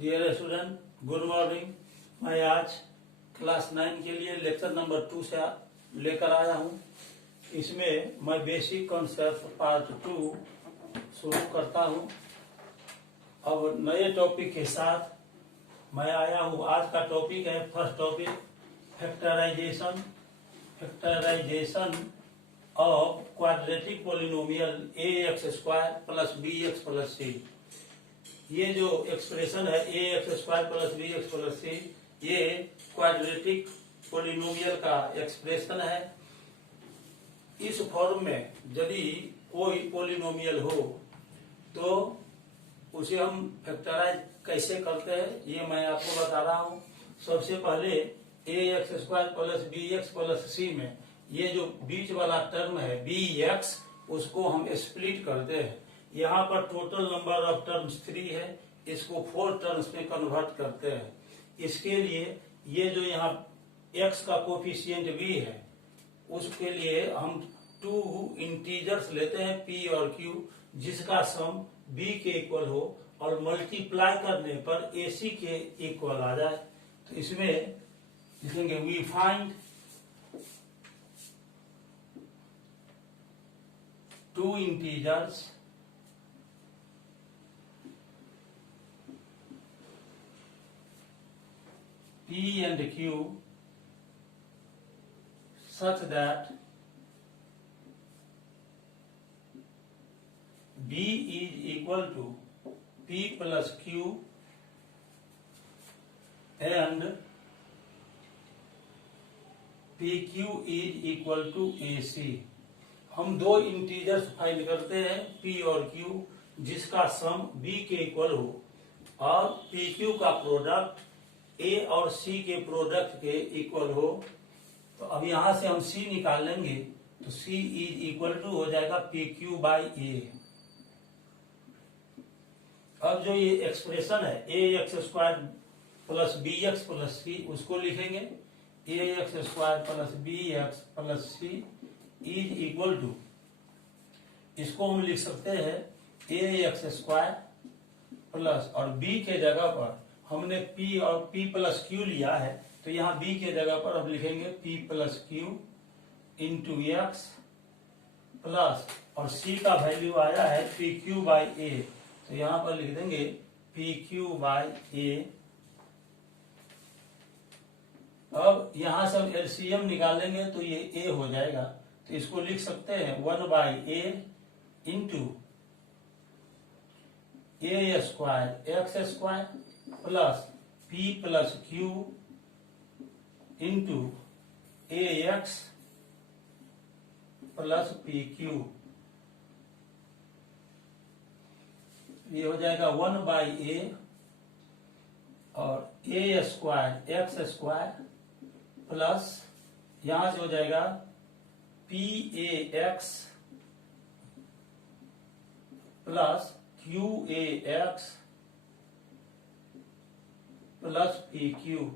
Dear student, good morning. मैं आज class 9 के लिए लेक्चर नंबर 2 से लेकर आया हूं। इसमें मैं बेसिक कॉन्सेप्ट पार्ट 2 शुरू करता हूं। अब नए टॉपिक के साथ मैं आया हूं। आज का टॉपिक है, first topic, factorisation of quadratic polynomial ax² plus bx plus c। ये जो एक्सप्रेशन है ax² plus bx plus c, ये क्वाड्रेटिक पॉलिनोमियल का एक्सप्रेशन है। इस फॉर्म में यदि कोई पॉलिनोमियल हो तो उसे हम फैक्टराइज कैसे करते हैं ये मैं आपको बता रहा हूँ। सबसे पहले ax² plus bx plus c में ये जो बीच वाला टर्म है bx, उसको हम स्प्लिट करते हैं। यहाँ पर टोटल नंबर ऑफ टर्म्स 3 है, इसको 4 टर्म्स में कन्वर्ट करते हैं। इसके लिए ये जो यहाँ x का कोफिशिएंट b है, उसके लिए हम 2 इंटीजर्स लेते हैं p और q, जिसका सम b के इक्वल हो और मल्टीप्लाई करने पर ac के इक्वल आ जाए। तो इसमें लिखेंगे we find 2 integers p and q such that b is equal to p plus q and pq is equal to ac। हम 2 इंटीजर्स फाइंड करते हैं p और q, जिसका सम b के इक्वल हो और pq का प्रोडक्ट a और c के प्रोडक्ट के इक्वल हो। तो अब यहां से हम c निकाल लेंगे, तो c इज इक्वल टू हो जाएगा pq बाई a। अब जो ये एक्सप्रेशन है ax² plus bx plus c, उसको लिखेंगे ax² plus bx plus c is equal to, इसको हम लिख सकते हैं ax² प्लस, और b के जगह पर हमने p और p प्लस q लिया है, तो यहाँ b के जगह पर हम लिखेंगे p plus q into x plus, और c का वैल्यू आया है pq बाई a, तो यहाँ पर लिख देंगे pq बाई a। अब यहाँ से हम एलसीएम निकालेंगे तो ये a हो जाएगा, तो इसको लिख सकते हैं 1 by a into a² plus p plus q into ax plus pq। ये हो जाएगा 1 बाई a और a² प्लस, यहां से हो जाएगा pax plus qax plus pq।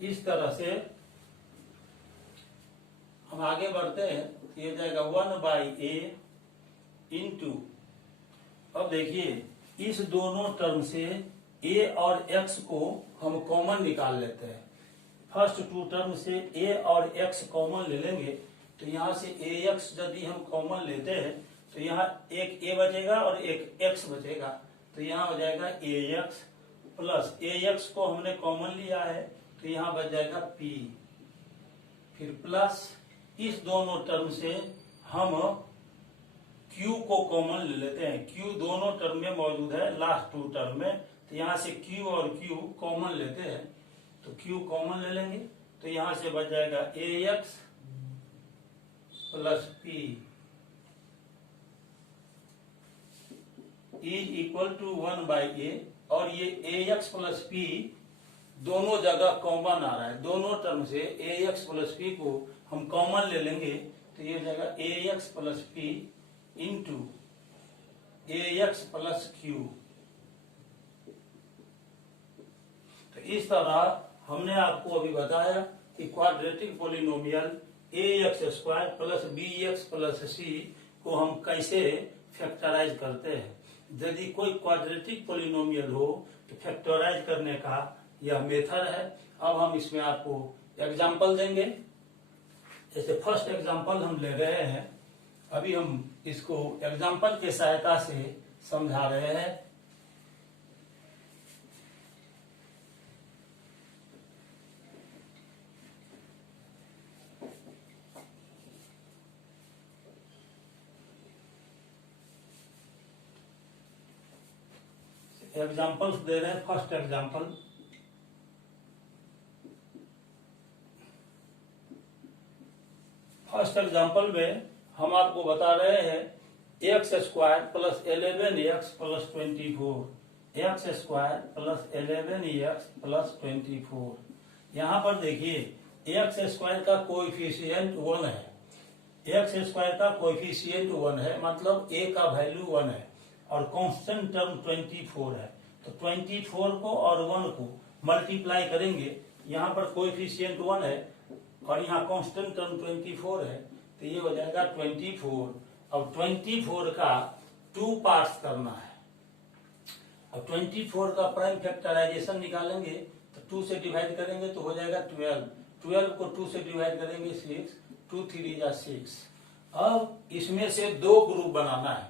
इस तरह से हम आगे बढ़ते हैं। ये हो जाएगा 1 बाई a इंटू, अब देखिए इस दोनों टर्म से a और x को हम कॉमन निकाल लेते हैं। फर्स्ट 2 टर्म से a और x कॉमन ले लेंगे, तो यहाँ से ax यदि हम कॉमन लेते हैं तो यहाँ एक a बचेगा और एक x बचेगा, तो यहाँ हो जाएगा ax प्लस, ax को हमने कॉमन लिया है तो यहाँ बच जाएगा p, फिर प्लस इस दोनों टर्म से हम q को कॉमन ले लेते हैं। q दोनों टर्म में मौजूद है, लास्ट 2 टर्म में, तो यहाँ से q और q कॉमन लेते हैं, तो q कॉमन ले लेंगे, तो यहाँ से बच जाएगा ax plus p is equal to 1 by a, और ये ax प्लस p दोनों जगह कॉमन आ रहा है। दोनों टर्म से ax प्लस p को हम कॉमन ले लेंगे, तो ये हो जाएगा ax plus p into ax plus q। तो इस तरह हमने आपको अभी बताया कि quadratic polynomial ax² plus bx plus c को हम कैसे फैक्टराइज करते हैं। यदि कोई क्वाड्रेटिक पॉलिनोमियल हो तो फैक्टराइज करने का यह मेथड है। अब हम इसमें आपको एग्जाम्पल देंगे। जैसे फर्स्ट एग्जाम्पल हम ले रहे हैं, अभी हम इसको एग्जाम्पल के सहायता से समझा रहे हैं। एग्जाम्पल्स दे रहे हैं। फर्स्ट एग्जाम्पल, में हम आपको बता रहे हैं x square plus 11x plus 24, x square plus 11x plus 24। यहाँ पर देखिए एक्स स्क्वायर का कोएफिशिएंट 1 है, एक्स स्क्वायर का कोएफिशिएंट 1 है, मतलब a का वैल्यू 1 है और कांस्टेंट टर्म 24 है। तो 24 को और 1 को मल्टीप्लाई करेंगे, यहाँ पर कोएफिशिएंट 1 है और यहाँ कांस्टेंट टर्म 24 है, तो ये हो जाएगा 24। अब 24 का 2 पार्ट्स करना है। अब 24 का प्राइम फैक्टराइजेशन निकालेंगे तो 2 से डिवाइड करेंगे तो हो जाएगा 12, 12 को 2 से डिवाइड करेंगे 6, 2 3 जा 6। अब इसमें से 2 ग्रुप बनाना है,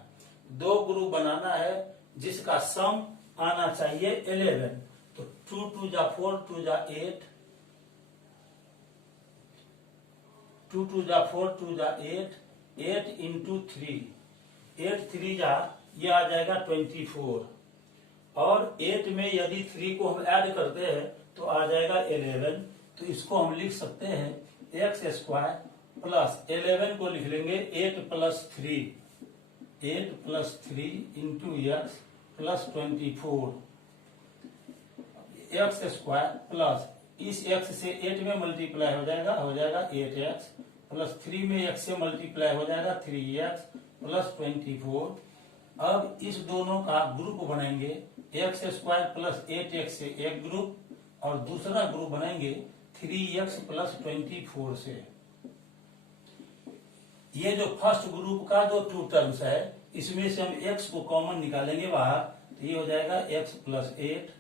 2 ग्रुप बनाना है जिसका सम आना चाहिए 11। तो 2 2 जा 4, 2 जा 8, 2 2 जा 4, 2 जा 8, 8 इंटू 3, 8 3 जा, ये आ जाएगा 24। और 8 में यदि 3 को हम ऐड करते हैं तो आ जाएगा 11। तो इसको हम लिख सकते हैं एक्स स्क्वायर प्लस 11 को लिख लेंगे 8 plus 3, 8 plus 3 into x plus 24। X square plus इस x से 8 में मल्टीप्लाई हो जाएगा 8x प्लस 3 में x से मल्टीप्लाई हो जाएगा 3x प्लस 24। अब इस दोनों का ग्रुप बनाएंगे, एक्स स्क्वायर प्लस 8x से एक ग्रुप और दूसरा ग्रुप बनाएंगे 3x प्लस 24 से। ये जो फर्स्ट ग्रुप का जो 2 टर्म्स है, इसमें से हम x को कॉमन निकालेंगे बाहर, तो ये हो जाएगा x प्लस 8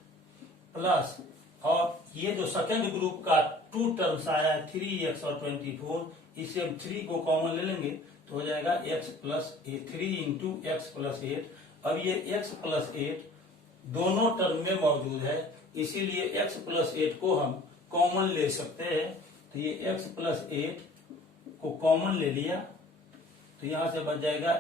प्लस, और ये जो सेकंड ग्रुप का 2 टर्म्स आया है 3x और 24, इसे हम 3 को कॉमन ले लेंगे तो हो जाएगा x plus 3 into x plus 8। अब ये x प्लस 8 दोनों टर्म में मौजूद है, इसीलिए x प्लस 8 को हम कॉमन ले सकते हैं। तो ये x प्लस 8 को कॉमन ले लिया तो यहां से बच जाएगा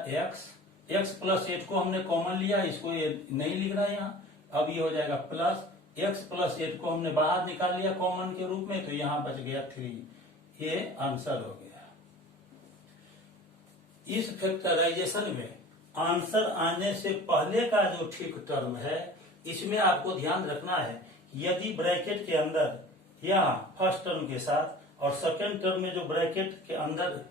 x प्लस 8 को हमने कॉमन लिया, इसको ये नहीं लिख रहा है यहाँ। अब ये हो जाएगा प्लस x प्लस 8 को हमने बाहर निकाल लिया कॉमन के रूप में, तो यहाँ बच गया 3। ये आंसर हो गया। इस फैक्टराइजेशन में आंसर आने से पहले का जो ठीक टर्म है, इसमें आपको ध्यान रखना है, यदि ब्रैकेट के अंदर यहाँ फर्स्ट टर्म के साथ और सेकेंड टर्म में जो ब्रैकेट के अंदर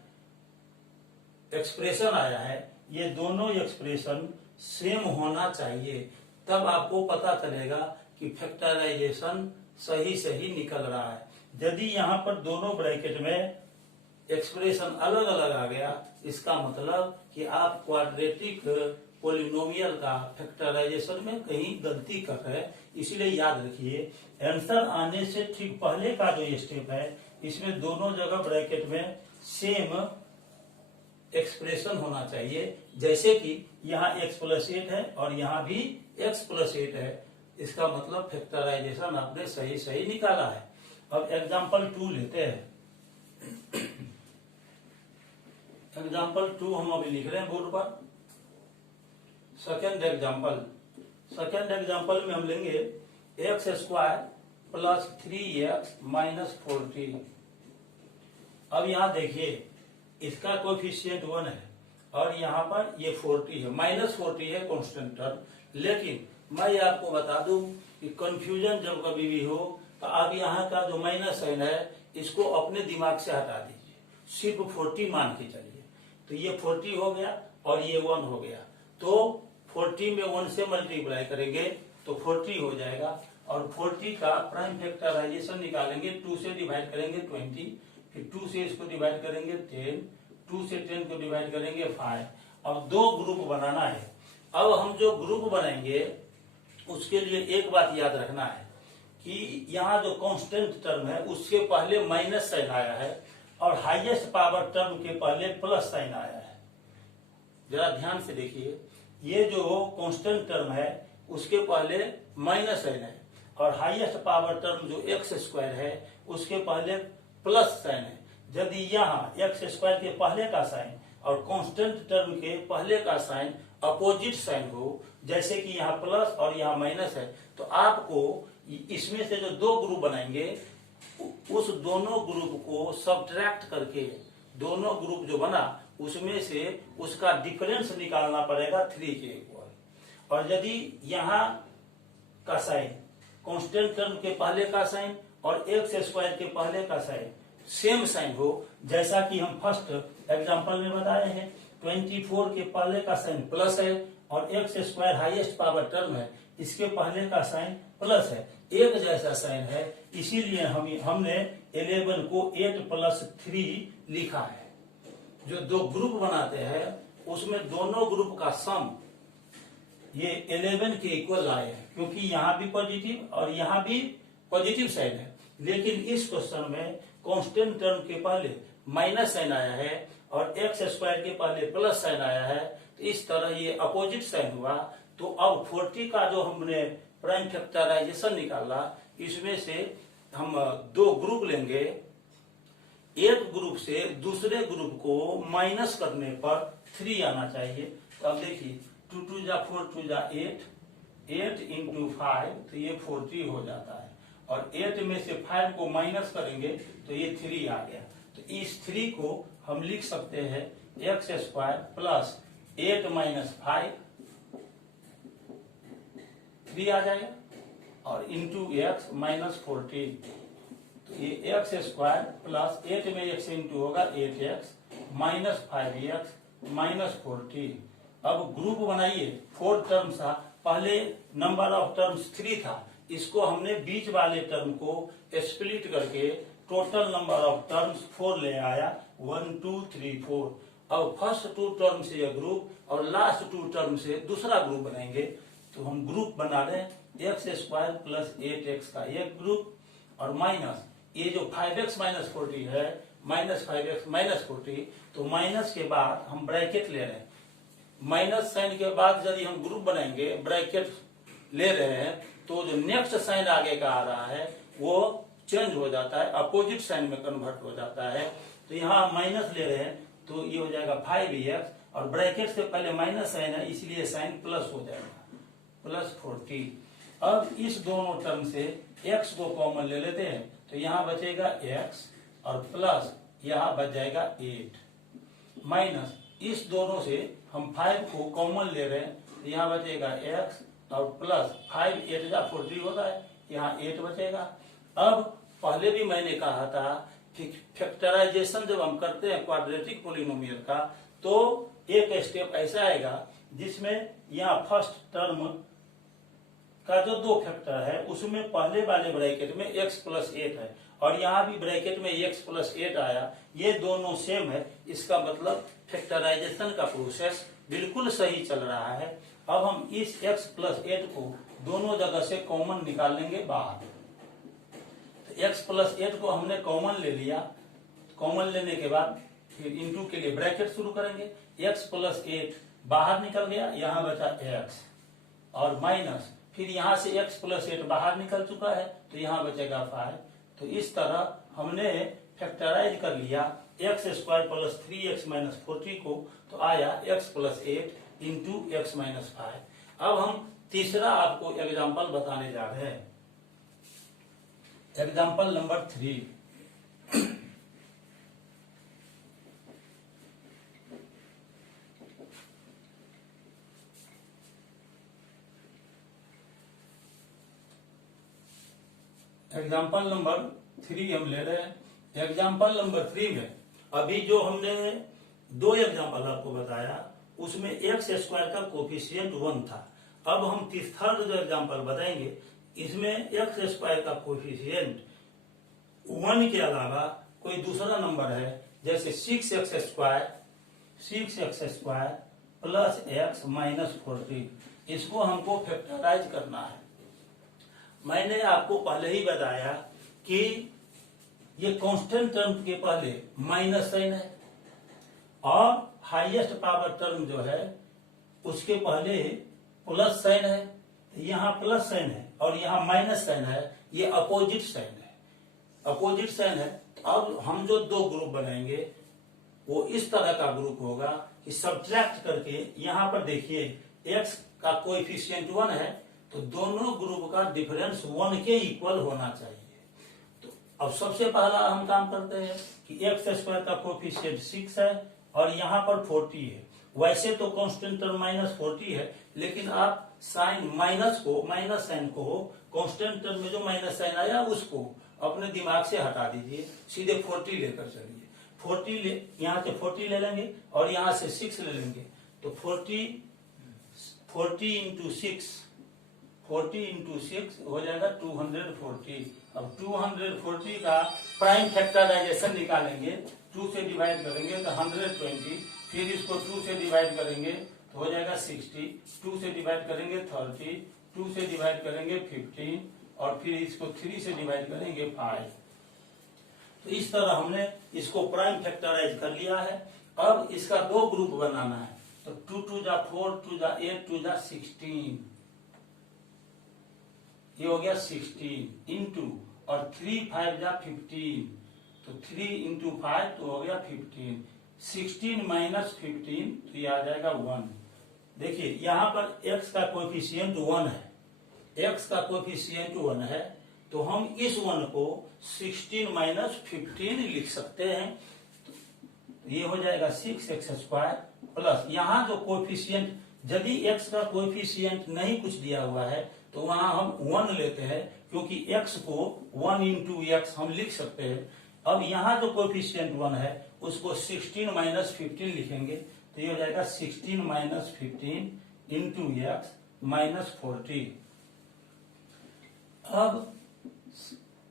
एक्सप्रेशन आया है, ये दोनों एक्सप्रेशन सेम होना चाहिए, तब आपको पता चलेगा कि फैक्टराइजेशन सही निकल रहा है। यदि यहाँ पर दोनों ब्रैकेट में एक्सप्रेशन अलग अलग आ गया, इसका मतलब कि आप क्वाड्रेटिक पॉलिनोमियल का फैक्टराइजेशन में कहीं गलती कर रहे हैं। इसीलिए याद रखिए, आंसर आने से ठीक पहले का जो ये स्टेप है, इसमें दोनों जगह ब्रैकेट में सेम एक्सप्रेशन होना चाहिए। जैसे कि यहाँ x प्लस 8 है और यहाँ भी x प्लस 8 है, इसका मतलब फैक्टराइजेशन आपने सही निकाला है। अब एग्जाम्पल 2 लेते हैं। एग्जाम्पल 2 हम अभी लिख रहे हैं बोर्ड पर। सेकेंड एग्जाम्पल में हम लेंगे x square plus 3x minus 40। अब यहाँ देखिए, इसका कोएफिशिएंट 1 है और यहाँ पर ये 40 है, माइनस 40 है कांस्टेंट टर्म। लेकिन मैं आपको बता दूं कि कंफ्यूजन जब कभी भी हो तो आप यहाँ का जो माइनस साइन है, इसको अपने दिमाग से हटा दीजिए, सिर्फ 40 मान के चलिए। तो ये 40 हो गया और ये 1 हो गया, तो 40 में 1 से मल्टीप्लाई करेंगे तो 40 हो जाएगा। और 40 का प्राइम फैक्टराइजेशन निकालेंगे, 2 से डिवाइड करेंगे 20, फिर 2 से इसको डिवाइड करेंगे 10, 2 से 10 को डिवाइड करेंगे 5। अब 2 ग्रुप बनाना है, अब हम जो ग्रुप बनाएंगे उसके लिए एक बात याद रखना है कि यहाँ जो कांस्टेंट टर्म है उसके पहले माइनस साइन आया है और हाईएस्ट पावर टर्म के पहले प्लस साइन आया है। जरा ध्यान से देखिए, ये जो कांस्टेंट टर्म है उसके पहले माइनस साइन है और हाईएस्ट पावर टर्म जो एक्स स्क्वायर है उसके पहले प्लस साइन है। यदि यहाँ एक्स स्क्वायर के पहले का साइन और कांस्टेंट टर्म के पहले का साइन अपोजिट साइन हो, जैसे कि यहाँ प्लस और यहाँ माइनस है, तो आपको इसमें से जो दो ग्रुप बनाएंगे उस दोनों ग्रुप को सब्ट्रैक्ट करके दोनों ग्रुप जो बना उसमें से उसका डिफरेंस निकालना पड़ेगा 3 के इक्वल। और यदि यहाँ का साइन कांस्टेंट टर्म के पहले का साइन और एक्स स्क्वायर के पहले का साइन सेम साइन हो, जैसा कि हम फर्स्ट एग्जांपल में बताए हैं, 24 के पहले का साइन प्लस है और x square highest power term है, इसके पहले का साइन प्लस है, एक जैसा साइन है, इसीलिए हमने 11 को 8 प्लस 3 लिखा है। जो दो ग्रुप बनाते हैं उसमें दोनों ग्रुप का सम ये 11 के इक्वल आए हैं, क्योंकि यहाँ भी पॉजिटिव और यहाँ भी पॉजिटिव साइन है। लेकिन इस क्वेश्चन में कांस्टेंट टर्म के पहले माइनस साइन आया है और एक्स स्क्वायर के पहले प्लस साइन आया है, तो इस तरह ये अपोजिट साइन हुआ। तो अब 40 का जो हमने प्राइम फैक्टराइजेशन निकाला, इसमें से हम दो ग्रुप लेंगे, एक ग्रुप से दूसरे ग्रुप को माइनस करने पर 3 आना चाहिए। तो अब देखिए 2 2 जा 4 2 जा 8 इंटू 5, तो ये 40 हो जाता है और 8 में से 5 को माइनस करेंगे तो ये 3 आ गया। तो इस 3 को हम लिख सकते हैं एक्स स्क्वायर प्लस 8 माइनस 5, 3 आ जाएगा, और इंटू एक्स माइनस 40, तो ये एक्स स्क्वायर प्लस 8 में एक्स इंटू होगा 8x माइनस 5x माइनस 40। अब ग्रुप बनाइए, 4 टर्म था, पहले नंबर ऑफ टर्म्स 3 था, इसको हमने बीच वाले टर्म को स्प्लिट करके टोटल नंबर ऑफ टर्म्स 4 ले आया, 1 2 3 4। अब फर्स्ट 2 टर्म से यह ग्रुप और लास्ट 2 टर्म से दूसरा ग्रुप बनाएंगे। तो हम ग्रुप बना रहे हैं एक्स स्क्वायर प्लस 8x का एक ग्रुप और माइनस ये जो 5x माइनस 40 है, माइनस 5x माइनस 40, तो माइनस के बाद हम ब्रैकेट ले रहे हैं। माइनस साइन के बाद यदि हम ग्रुप बनाएंगे, ब्रैकेट ले रहे हैं, तो जो नेक्स्ट साइन आगे का आ रहा है वो चेंज हो जाता है, अपोजिट साइन में कन्वर्ट हो जाता है। तो यहाँ माइनस ले रहे हैं तो ये हो जाएगा 5x और ब्रैकेट से पहले माइनस साइन है, इसलिए साइन प्लस हो जाएगा, प्लस 40। अब इस दोनों टर्म से x को कॉमन ले लेते हैं, तो यहाँ बचेगा x और प्लस यहाँ बच जाएगा 8 माइनस इस दोनों से हम 5 को कॉमन ले रहे हैं, तो यहाँ बचेगा x और प्लस 5 8 जा 40 होता है, यहाँ 8 बचेगा। अब पहले भी मैंने कहा था कि फैक्टराइजेशन जब हम करते हैं क्वाड्रेटिक पोलिनोमियल का, तो एक स्टेप ऐसा आएगा जिसमें यहाँ फर्स्ट टर्म का जो 2 फैक्टर है उसमें पहले वाले ब्रैकेट में x प्लस 8 है और यहाँ भी ब्रैकेट में x प्लस 8 आया, ये दोनों सेम है, इसका मतलब फैक्टराइजेशन का प्रोसेस बिल्कुल सही चल रहा है। अब हम इस x प्लस 8 को दोनों जगह से कॉमन निकाल लेंगे बाहर। तो x प्लस 8 को हमने कॉमन ले लिया, कॉमन लेने के बाद फिर इंटू के लिए ब्रैकेट शुरू करेंगे, x प्लस 8 बाहर निकल गया, यहाँ बचा x और माइनस फिर यहाँ से x प्लस 8 बाहर निकल चुका है, तो यहाँ बचेगा 5। तो इस तरह हमने फैक्टराइज कर लिया x square plus 3x minus 40 को, तो आया x plus 8 into x minus 5। अब हम तीसरा आपको एग्जाम्पल बताने जा रहे हैं, एग्जाम्पल नंबर 3। एग्जाम्पल नंबर 3 हम ले रहे हैं। एग्जाम्पल नंबर 3 में अभी जो हमने 2 एग्जाम्पल आपको बताया उसमें एक्स स्क्वायर का कोफिशिएंट 1 था। अब हम थर्ड जो एग्जाम्पल बताएंगे इसमें एक्स स्क्वायर का कोफिशिएंट 1 के अलावा कोई दूसरा नंबर है, जैसे 6x square plus x minus 40, इसको हमको फैक्टराइज करना है। मैंने आपको पहले ही बताया कि ये कांस्टेंट टर्म के पहले माइनस साइन है और हाईएस्ट पावर टर्म जो है उसके पहले प्लस साइन है। यहाँ प्लस साइन है और यहाँ माइनस साइन है, ये अपोजिट साइन है, अपोजिट साइन है। अब हम जो दो ग्रुप बनाएंगे वो इस तरह का ग्रुप होगा कि सब्ट्रैक्ट करके, यहाँ पर देखिए x का कोएफिशिएंट 1 है तो दोनों ग्रुप का डिफरेंस 1 के इक्वल होना चाहिए। तो अब सबसे पहला हम काम करते हैं कि एक्स स्क्वायर का कोएफिशिएंट 6 है और यहाँ पर 40 है। वैसे तो कांस्टेंट टर्म माइनस 40 है, लेकिन आप साइन माइनस साइन को कांस्टेंट टर्म में जो माइनस साइन आया उसको अपने दिमाग से हटा दीजिए, सीधे 40 लेकर चलिए। 40 यहाँ से 40 ले लेंगे और यहाँ से 6 ले लेंगे तो 40 इंटू 6 हो जाएगा 240। अब 240 का प्राइम फैक्टराइजेशन निकालेंगे, 2 से डिवाइड करेंगे तो 120, फिर इसको 2 से डिवाइड करेंगे तो हो जाएगा 60, 2 से डिवाइड करेंगे 30, 2 से डिवाइड करेंगे 15 और फिर इसको 3 से डिवाइड करेंगे 5। तो इस तरह हमने इसको प्राइम फैक्टराइज कर लिया है। अब इसका दो ग्रुप बनाना है तो 2 2 जा 4, 2 जा 8, 2 जा 16, ये हो गया 16 इंटू और 3 5 जा 15, तो 3 इंटू 5 तो हो गया 15। 16 माइनस 15 तो ये आ जाएगा 1। देखिए यहाँ पर x का कोएफिशिएंट 1 है, x का कोएफिशिएंट 1 है तो हम इस 1 को 16 माइनस 15 लिख सकते हैं। तो ये हो जाएगा 6x स्क्वायर प्लस, यहाँ जो कोएफिशिएंट, यदि x का कोएफिशिएंट नहीं कुछ दिया हुआ है तो वहां हम 1 लेते हैं, क्योंकि x को 1 इंटू एक्स हम लिख सकते हैं। अब यहाँ जो कोएफिशिएंट 1 है उसको 16 माइनस 15 लिखेंगे तो ये हो जाएगा 16 माइनस 15 इंटू एक्स माइनस 40। अब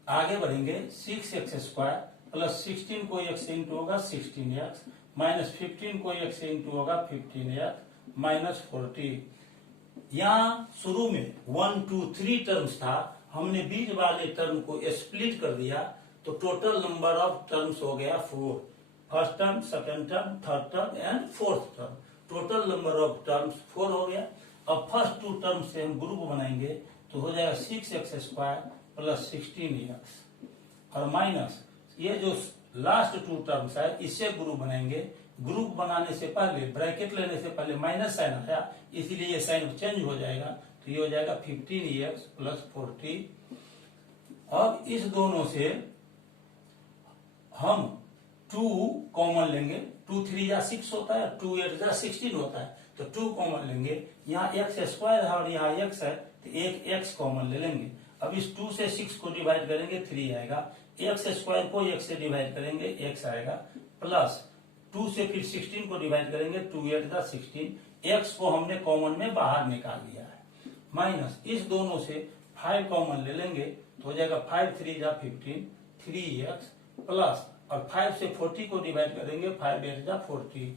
आगे बढ़ेंगे, 6x स्क्वायर प्लस 16 को x से इंटू होगा 16x माइनस 15 को x से इंटू होगा 15x माइनस 40। यहाँ शुरू में 1 2 3 टर्म्स था, हमने बीच वाले टर्म को स्प्लिट कर दिया तो टोटल नंबर ऑफ टर्म्स हो गया 4। First term, second term, third term and fourth term, total number of terms 4 हो गया। अब फर्स्ट 2 टर्म से हम ग्रुप बनाएंगे तो हो जाएगा 6x स्क्वायर प्लस 16x और माइनस ये जो लास्ट 2 टर्म्स है इससे ग्रुप बनाएंगे। ग्रुप बनाने से पहले, ब्रैकेट लेने से पहले माइनस साइन आया, इसीलिए ये साइन चेंज हो जाएगा तो ये हो जाएगा 15x प्लस 40। अब इस दोनों से हम 2 कॉमन लेंगे, 2 3 या 6 होता है, 2 8 या 16 होता है, तो 2 कॉमन लेंगे। यहाँ x स्क्वायर है और यहाँ x है तो एक x कॉमन ले लेंगे। अब इस 2 से 6 को डिवाइड करेंगे 3 आएगा, x स्क्वायर को x से डिवाइड करेंगे x आएगा, प्लस 2 से फिर 16 को डिवाइड करेंगे 2 8 जा 16, x को हमने कॉमन में बाहर निकाल लिया है, माइनस इस दोनों से 5 कॉमन ले लेंगे तो हो जाएगा 5 3 जा 15 3x प्लस और 5 से 40 को डिवाइड करेंगे 5 8 जा 40।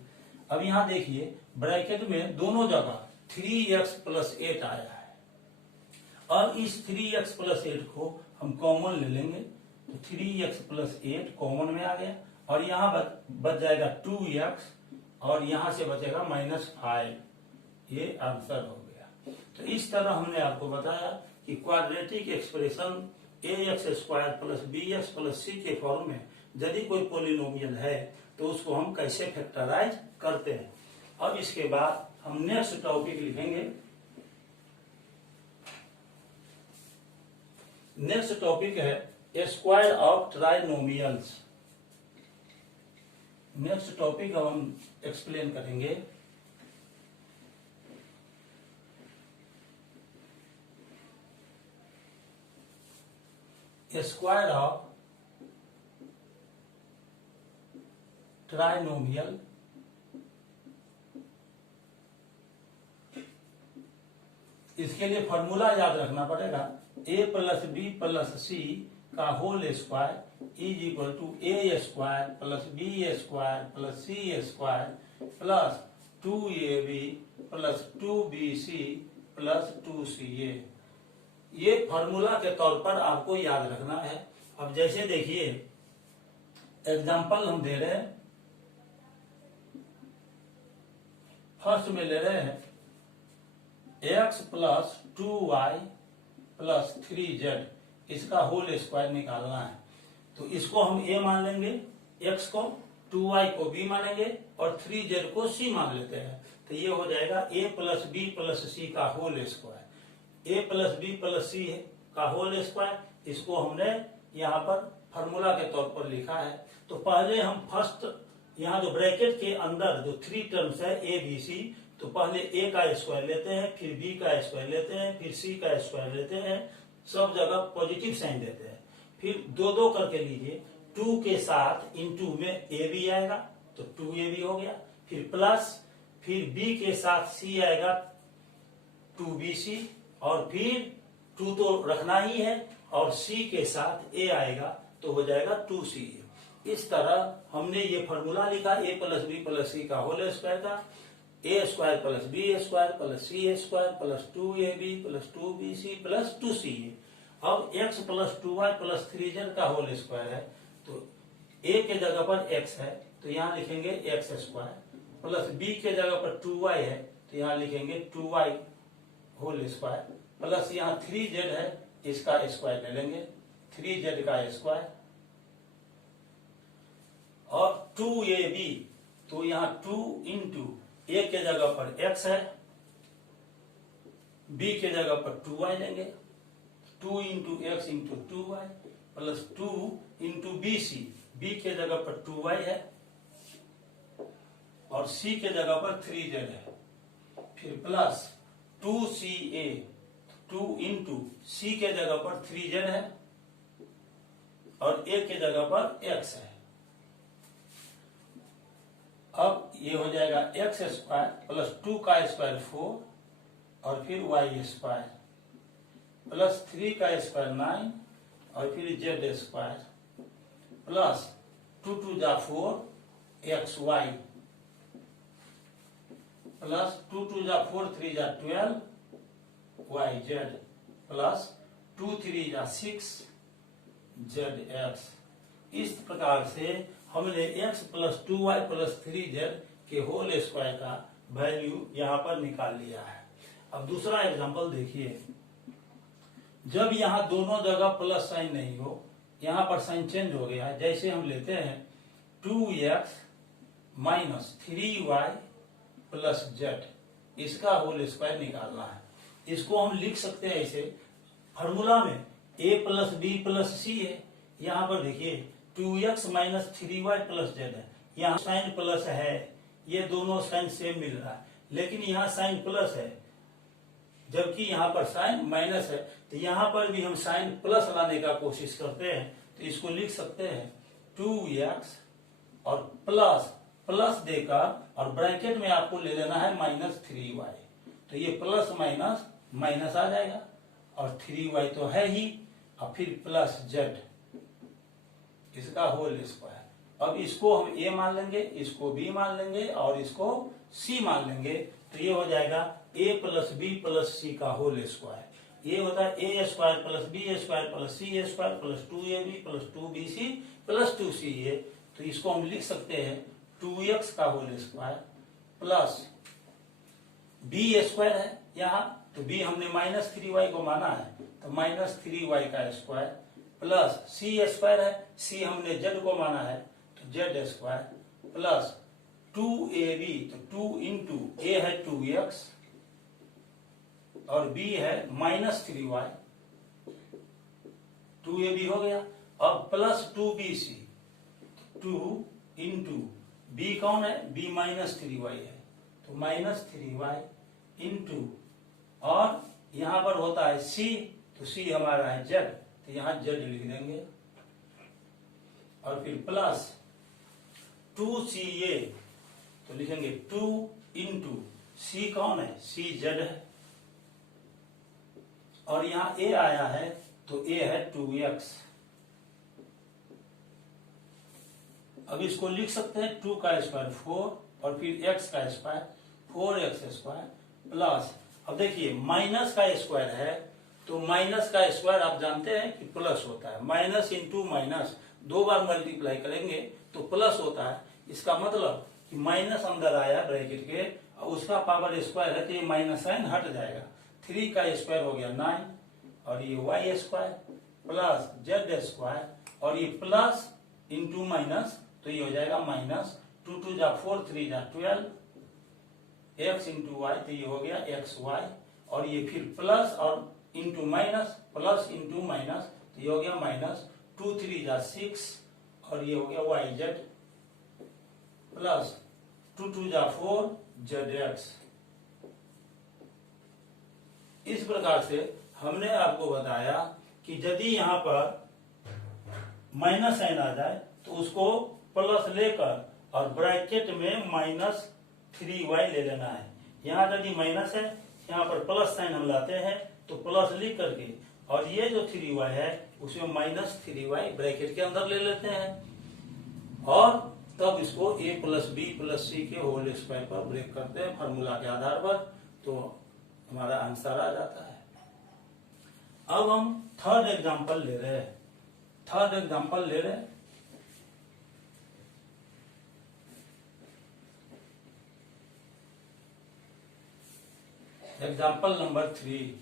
अब यहाँ देखिए ब्रैकेट में दोनों जगह 3x प्लस 8 आया है। अब इस 3x प्लस 8 को हम कॉमन ले लेंगे तो 3x प्लस 8 कॉमन में आ गया और यहाँ बच जाएगा 2x और यहाँ से बचेगा माइनस 5। ये आंसर हो गया। तो इस तरह हमने आपको बताया कि quadratic expression ax square plus bx plus c के फॉर्म में यदि कोई पोलिनोमियल है तो उसको हम कैसे फैक्टराइज करते हैं। अब इसके बाद हम नेक्स्ट टॉपिक लिखेंगे। नेक्स्ट टॉपिक है square of trinomials. Next topic हम एक्सप्लेन करेंगे स्क्वायर ऑफ ट्राइनोमियल इसके लिए फॉर्मूला याद रखना पड़ेगा, a प्लस बी प्लस सी का whole square is equal to a square plus B square plus C square plus 2ab plus 2bc plus 2ca। ये formula के तौर पर आपको याद रखना है। अब जैसे देखिए एग्जाम्पल हम दे रहे हैं, फर्स्ट में ले रहे हैं x plus 2y plus 3z, इसका होल स्क्वायर निकालना है। तो इसको हम a मान लेंगे, x को, 2y को b मानेंगे और 3z को c मान लेते हैं। तो ये हो जाएगा a plus b plus c का whole square. a plus b plus c का होल स्क्वायर, इसको हमने यहाँ पर फॉर्मूला के तौर पर लिखा है। तो पहले हम फर्स्ट यहाँ जो ब्रैकेट के अंदर जो 3 टर्म्स है a b c, तो पहले a का स्क्वायर लेते हैं, फिर b का स्क्वायर लेते हैं, फिर c का स्क्वायर लेते हैं, सब जगह पॉजिटिव साइन देते हैं। फिर दो दो करके लीजिए, 2 के साथ इनटू में a b आएगा तो 2ab हो गया, फिर प्लस, फिर b के साथ c आएगा 2bc, और फिर 2 तो रखना ही है, और c के साथ a आएगा तो हो जाएगा 2ca। इस तरह हमने ये फॉर्मूला लिखा a plus b plus c का होल स्क्वायर का, a square plus b square plus c square plus 2ab plus 2bc plus 2ca। अब x plus 2y plus 3z का होल स्क्वायर है, तो a के जगह पर x है तो यहाँ लिखेंगे x स्क्वायर, प्लस b के जगह पर 2y है तो यहाँ लिखेंगे 2y होल स्क्वायर, प्लस यहाँ 3z है, इसका स्क्वायर ले लेंगे, 3z का स्क्वायर, और 2ab, तो यहाँ 2 इंटू a के जगह पर x है, b के जगह पर 2y लेंगे, 2 into x into 2y plus 2 into bc, b के जगह पर 2y है और c के जगह पर 3z है, फिर प्लस 2ca, 2 इंटू c के जगह पर 3z है और a के जगह पर x है। अब ये हो जाएगा x स्क्वायर प्लस 2 का स्क्वायर 4 और फिर y स्क्वायर प्लस 3 का स्क्वायर 9 और फिर z स्क्वायर प्लस 2 2 जा 4 xy प्लस 2 2 जा 4 3 जा 12 yz प्लस 2 3 जा 6 zx। इस प्रकार से हमने x plus 2y plus 3z के होल स्क्वायर का वैल्यू यहाँ पर निकाल लिया है। अब दूसरा एग्जांपल देखिए, जब यहाँ दोनों जगह प्लस साइन नहीं हो, यहाँ पर साइन चेंज हो गया है। जैसे हम लेते हैं 2x minus 3y plus z, इसका होल स्क्वायर निकालना है। इसको हम लिख सकते हैं ऐसे, फॉर्मूला में a plus b plus c है, यहाँ पर देखिए 2x minus 3y plus z है, यहाँ साइन प्लस है, ये दोनों साइन सेम मिल रहा है, लेकिन यहाँ साइन प्लस है जबकि यहाँ पर साइन माइनस है। तो यहाँ पर भी हम साइन प्लस लाने का कोशिश करते हैं, तो इसको लिख सकते हैं 2x और प्लस प्लस देकर, और ब्रैकेट में आपको ले लेना है माइनस 3y, तो ये प्लस माइनस माइनस आ जाएगा और 3y तो है ही, और फिर प्लस z, इसका होल स्क्वायर। अब इसको हम a मान लेंगे, इसको b मान लेंगे और इसको c मान लेंगे, तो ये हो जाएगा a plus b plus c का होल स्क्वायर। ये होता है a square plus b square plus c square plus 2ab plus 2bc plus 2ca। तो इसको हम लिख सकते हैं 2x का whole square plus b square है यहाँ, तो b हमने माइनस 3y को माना है, तो माइनस 3y का स्क्वायर प्लस c स्क्वायर है, c हमने z को माना है तो z स्क्वायर प्लस 2ab, तो 2 इंटू a है 2x और b है माइनस 3y, 2ab हो गया। अब प्लस 2bc, 2 इंटू b कौन है, b माइनस 3y है, तो माइनस 3y इंटू, और यहां पर होता है c, तो c हमारा है z, तो यहां z लिख देंगे, और फिर प्लस 2ca, तो लिखेंगे 2 इंटू c कौन है, c z है, और यहाँ a आया है तो a है 2x। अब इसको लिख सकते हैं 2 का स्क्वायर 4 और फिर x का स्क्वायर, 4x² प्लस, अब देखिए माइनस का स्क्वायर है तो माइनस का स्क्वायर आप जानते हैं कि प्लस होता है, माइनस इंटू माइनस 2 बार मल्टीप्लाई करेंगे तो प्लस होता है। इसका मतलब कि माइनस अंदर आया ब्रैकेट के और उसका पावर स्क्वायर है तो ये माइनस साइन हट जाएगा। 3 का स्क्वायर हो गया 9 और ये y² प्लस z² और ये प्लस इंटू माइनस तो ये हो जाएगा माइनस, 2 2 जा 4 3 जा 12 x इंटू वाई तो ये हो गया xy और ये फिर प्लस और into minus, plus into minus तो ये हो गया माइनस, 2 3 जा 6 और ये हो गया yz प्लस 2 2 जा 4 zx। इस प्रकार से हमने आपको बताया कि यदि यहाँ पर माइनस साइन आ जाए तो उसको प्लस लेकर और ब्रैकेट में -3y ले लेना है। यहाँ यदि माइनस है यहाँ पर प्लस साइन हम लाते हैं तो प्लस लिख करके और ये जो 3y है उसमें -3y ब्रैकेट के अंदर ले लेते हैं और तब इसको a + b + c के होल स्क्वायर पर ब्रेक करते हैं फार्मूला के आधार पर, तो हमारा आंसर आ जाता है। अब हम थर्ड एग्जांपल ले रहे हैं। Example number 3।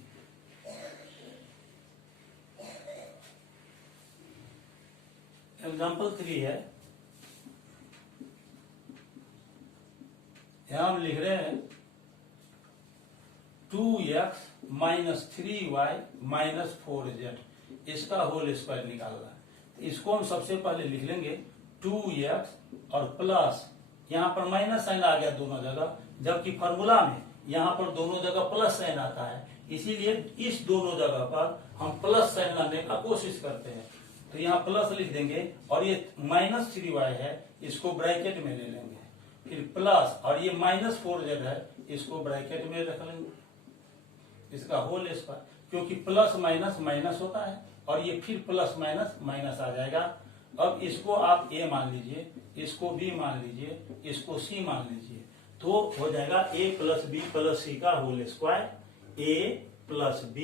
एग्जाम्पल 3 है, यहां हम लिख रहे हैं 2x - 3y - 4z, इसका होल स्क्वायर निकालना है। इसको हम सबसे पहले लिख लेंगे 2x और प्लस, यहाँ पर माइनस साइन आ गया दोनों जगह, जबकि फॉर्मूला में यहाँ पर दोनों जगह प्लस साइन आता है, इसीलिए इस दोनों जगह पर हम प्लस साइन लाने का कोशिश करते हैं। तो यहाँ प्लस लिख देंगे और ये -3y है इसको ब्रैकेट में ले लेंगे, फिर प्लस और ये -4z है इसको ब्रैकेट में रख लेंगे, इसका होल स्क्वायर, क्योंकि प्लस माइनस माइनस होता है और ये फिर प्लस माइनस माइनस आ जाएगा। अब इसको आप a मान लीजिए, इसको b मान लीजिए, इसको c मान लीजिए, तो हो जाएगा a + b + c का whole square, a + b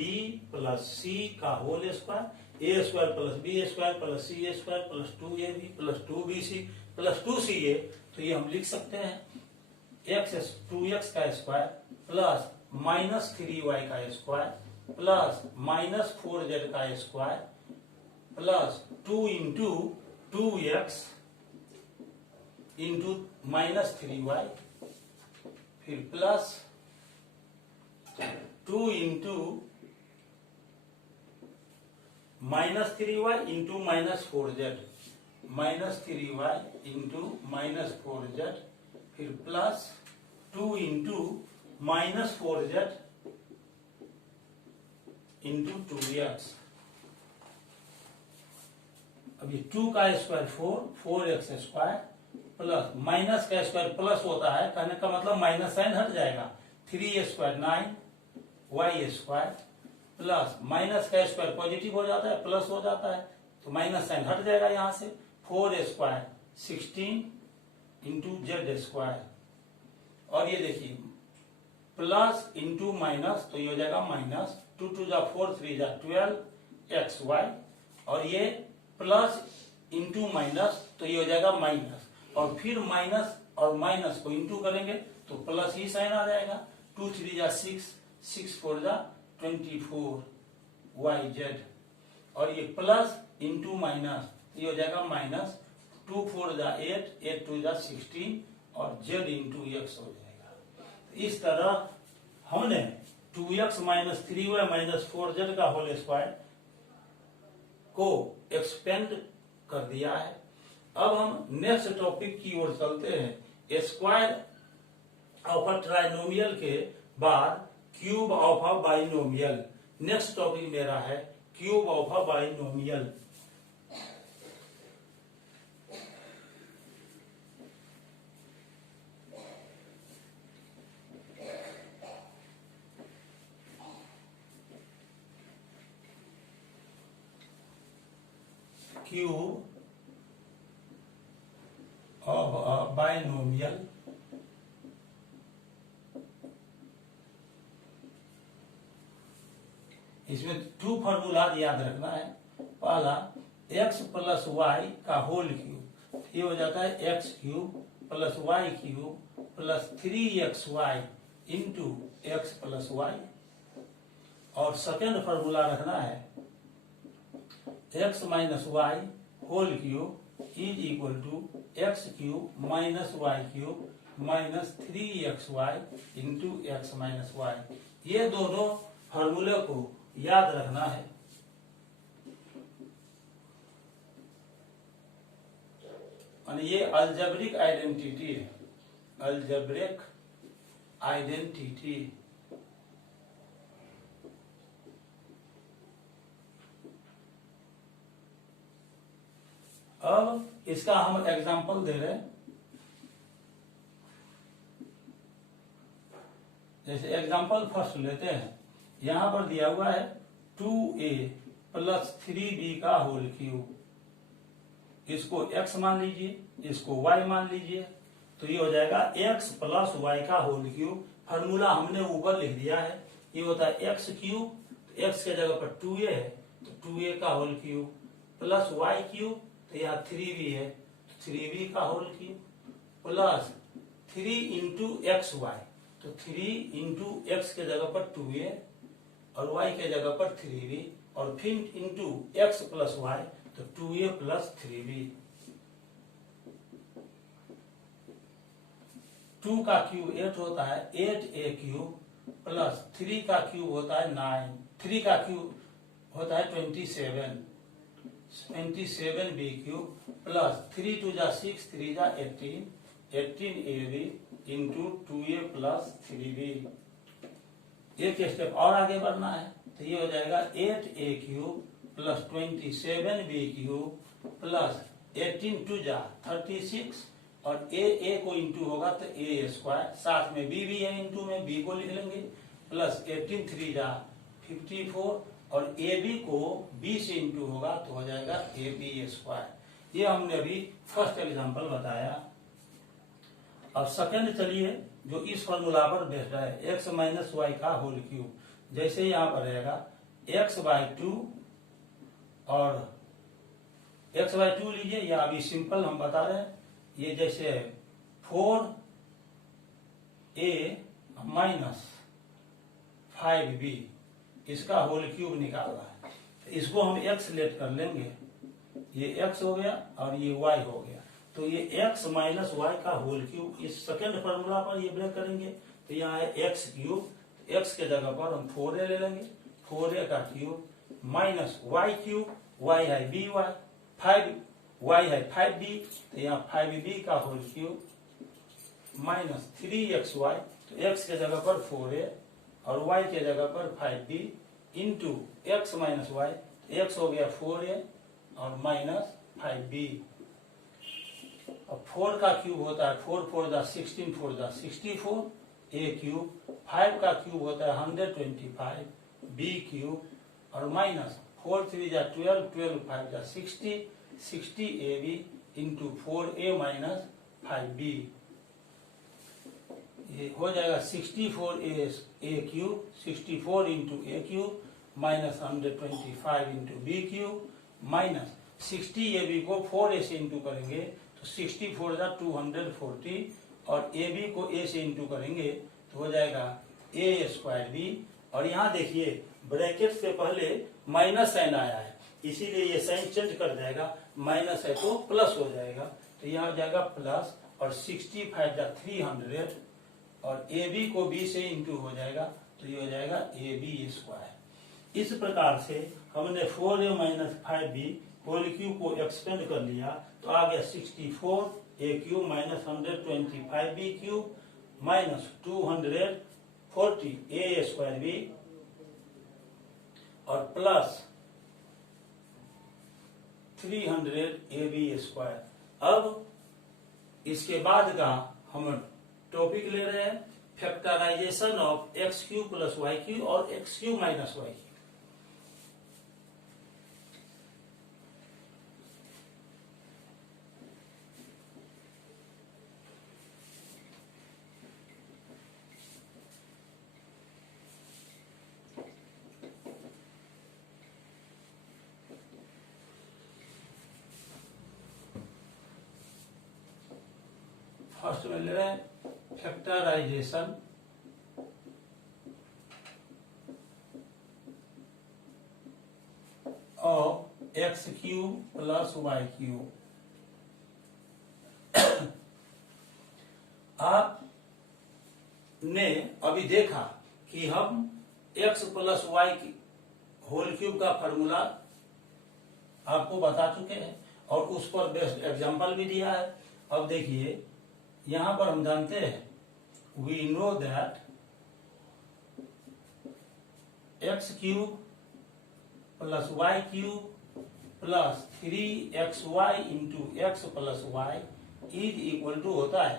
+ c का whole square, a² + b² + c² + 2ab + 2bc + 2ca। तो ये हम लिख सकते हैं 2x का स्क्वायर प्लस -3y का स्क्वायर प्लस -4z का square plus 2 into 2x into -3y, फिर plus 2 into -3y into -4z, -3y into -4z, फिर plus 2 into -4z into 2x। अब ये 2 का स्क्वायर 4x² प्लस माइनस का स्क्वायर प्लस होता है, कहने का मतलब माइनस साइन हट जाएगा, 3a² 9y² प्लस माइनस का स्क्वायर पॉजिटिव हो जाता है प्लस हो जाता है तो माइनस साइन हट जाएगा यहाँ से, 4a² 16 इंटू z²। और ये देखिए प्लस इंटू माइनस तो ये हो जाएगा माइनस, 2 2 जा 4 3 जा 12xy और ये प्लस इंटू माइनस तो ये हो जाएगा माइनस, और फिर माइनस और माइनस को इंटू करेंगे तो प्लस ही साइन आ जाएगा, 2 3 जा 6 6 4 जा 24 yz, और ये प्लस इंटू माइनस ये हो जाएगा माइनस, 2 4 जा 8 8 2 जा 16 और z इंटू x हो जाएगा। इस तरह हमने 2x - 3y - 4z का होल स्क्वायर को एक्सपेंड कर दिया है। अब हम नेक्स्ट टॉपिक की ओर चलते हैं। स्क्वायर ऑफ अ ट्राइनोमियल के बाद cube of a binomial. Next topic मेरा है cube of a binomial. Cube of a binomial इसमें 2 फॉर्मूला याद रखना है। पहला x प्लस वाई का होल क्यूब, ये हो जाता है x cube plus Y cube plus 3xy into x plus Y. और सेकेंड फॉर्मूला रखना है x minus Y whole cube is equal to X cube minus Y cube minus 3xy into x minus Y. ये दोनों फॉर्मूले को याद रखना है। और ये अलजेब्रिक आइडेंटिटी है, अलजेब्रिक आइडेंटिटी। अब इसका हम एग्जांपल दे रहे हैं। जैसे एग्जांपल फर्स्ट लेते हैं, यहां पर दिया हुआ है 2a प्लस 3b का होल क्यूब। इसको x मान लीजिए, इसको y मान लीजिए, तो ये हो जाएगा x प्लस वाई का होल क्यूब। फॉर्मूला हमने ऊपर लिख दिया है, ये होता है एक्स क्यूब, तो x के जगह पर 2a है तो 2a का होल क्यूब प्लस y क्यूब, तो यहाँ 3b है तो 3b का whole cube plus 3 into X Y, तो 3 इंटू एक्स के जगह पर 2a और y के जगह पर 3b और फिर इंटू एक्स प्लस वाई, तो 2a प्लस 3b। 2 का क्यूब 8 होता है, 8a क्यूब प्लस 3 का क्यूब होता है 9, 3 का क्यूब होता है 27, 27b क्यूब प्लस 3 2 जा 6 3 जा 18, 18ab into 2a plus 3b। एक स्टेप और आगे बढ़ना है, तो ये हो जाएगा 8a cube plus 27b cube plus 18 2 जा 36 और a को इंटू होगा तो a स्क्वायर, साथ में b भी है, इंटू में b को लिख लेंगे प्लस 18 3 जा 54 और ab को b से इंटू होगा तो हो जाएगा ab स्क्वायर। ये हमने अभी फर्स्ट एग्जांपल बताया। अब सेकंड चलिए, जो इस फॉर्मूला पर बेस्ड है, x माइनस वाई का होल क्यूब। जैसे यहाँ पर रहेगा x बाई 2 और x बाई 2 लीजिए, या अभी सिंपल हम बता रहे हैं। ये जैसे 4a माइनस 5b, इसका होल क्यूब निकालना है, तो इसको हम x लेट कर लेंगे, ये x हो गया और ये y हो गया, तो ये x माइनस वाई का होल क्यूब। इस सेकेंड फॉर्मूला पर ये ब्रेक करेंगे, तो यहाँ है x क्यूब, x के जगह पर हम 4a ले लेंगे, 4a का cube minus y cube, y है b y, 5y है 5b, तो यहाँ 5b का होल क्यूब माइनस 3xy, तो x के जगह पर 4a और y के जगह पर 5b into x minus Y, x हो गया 4a और माइनस 5b। अब 4 का क्यूब होता है 4 4 जा 16 4 जा 64 a क्यूब, 5 का क्यूब होता है 125 b क्यूब और माइनस 4 3 जा 12 12 5 जा 60 60 ab into 4a minus 5b। ये हो जाएगा 64a cube, 64 into a cube minus 125 into b cube minus 60ab को 4a से इंटू करेंगे तो 64 जा 240 और ab को a से इंटू करेंगे तो हो जाएगा a स्क्वायर b। और यहाँ देखिए ब्रैकेट से पहले माइनस साइन आया है, इसीलिए ये साइन चेंज कर जाएगा, माइनस है तो प्लस हो जाएगा, तो यहाँ हो जाएगा प्लस और 65 जा 300 और ab को b से इंटू हो जाएगा तो ये हो जाएगा ab स्क्वायर। इस प्रकार से हमने 4a minus 5b whole cube को एक्सपेंड कर लिया, तो आ गया 64a cube minus 125b cube minus 240a square b और प्लस 300ab स्क्वायर। अब इसके बाद का हम टॉपिक ले रहे हैं factorisation of x cube plus Y cube और X cube minus Y cube. First में ले रहे हैं factorisation of x cube plus Y cube. आपने अभी देखा कि हम x plus Y whole cube का फॉर्मूला आपको बता चुके हैं और उस पर बेस्ट एग्जांपल भी दिया है। अब देखिए यहां पर हम जानते हैं we know that X cube plus Y cube plus 3xy into x plus Y is equal to होता है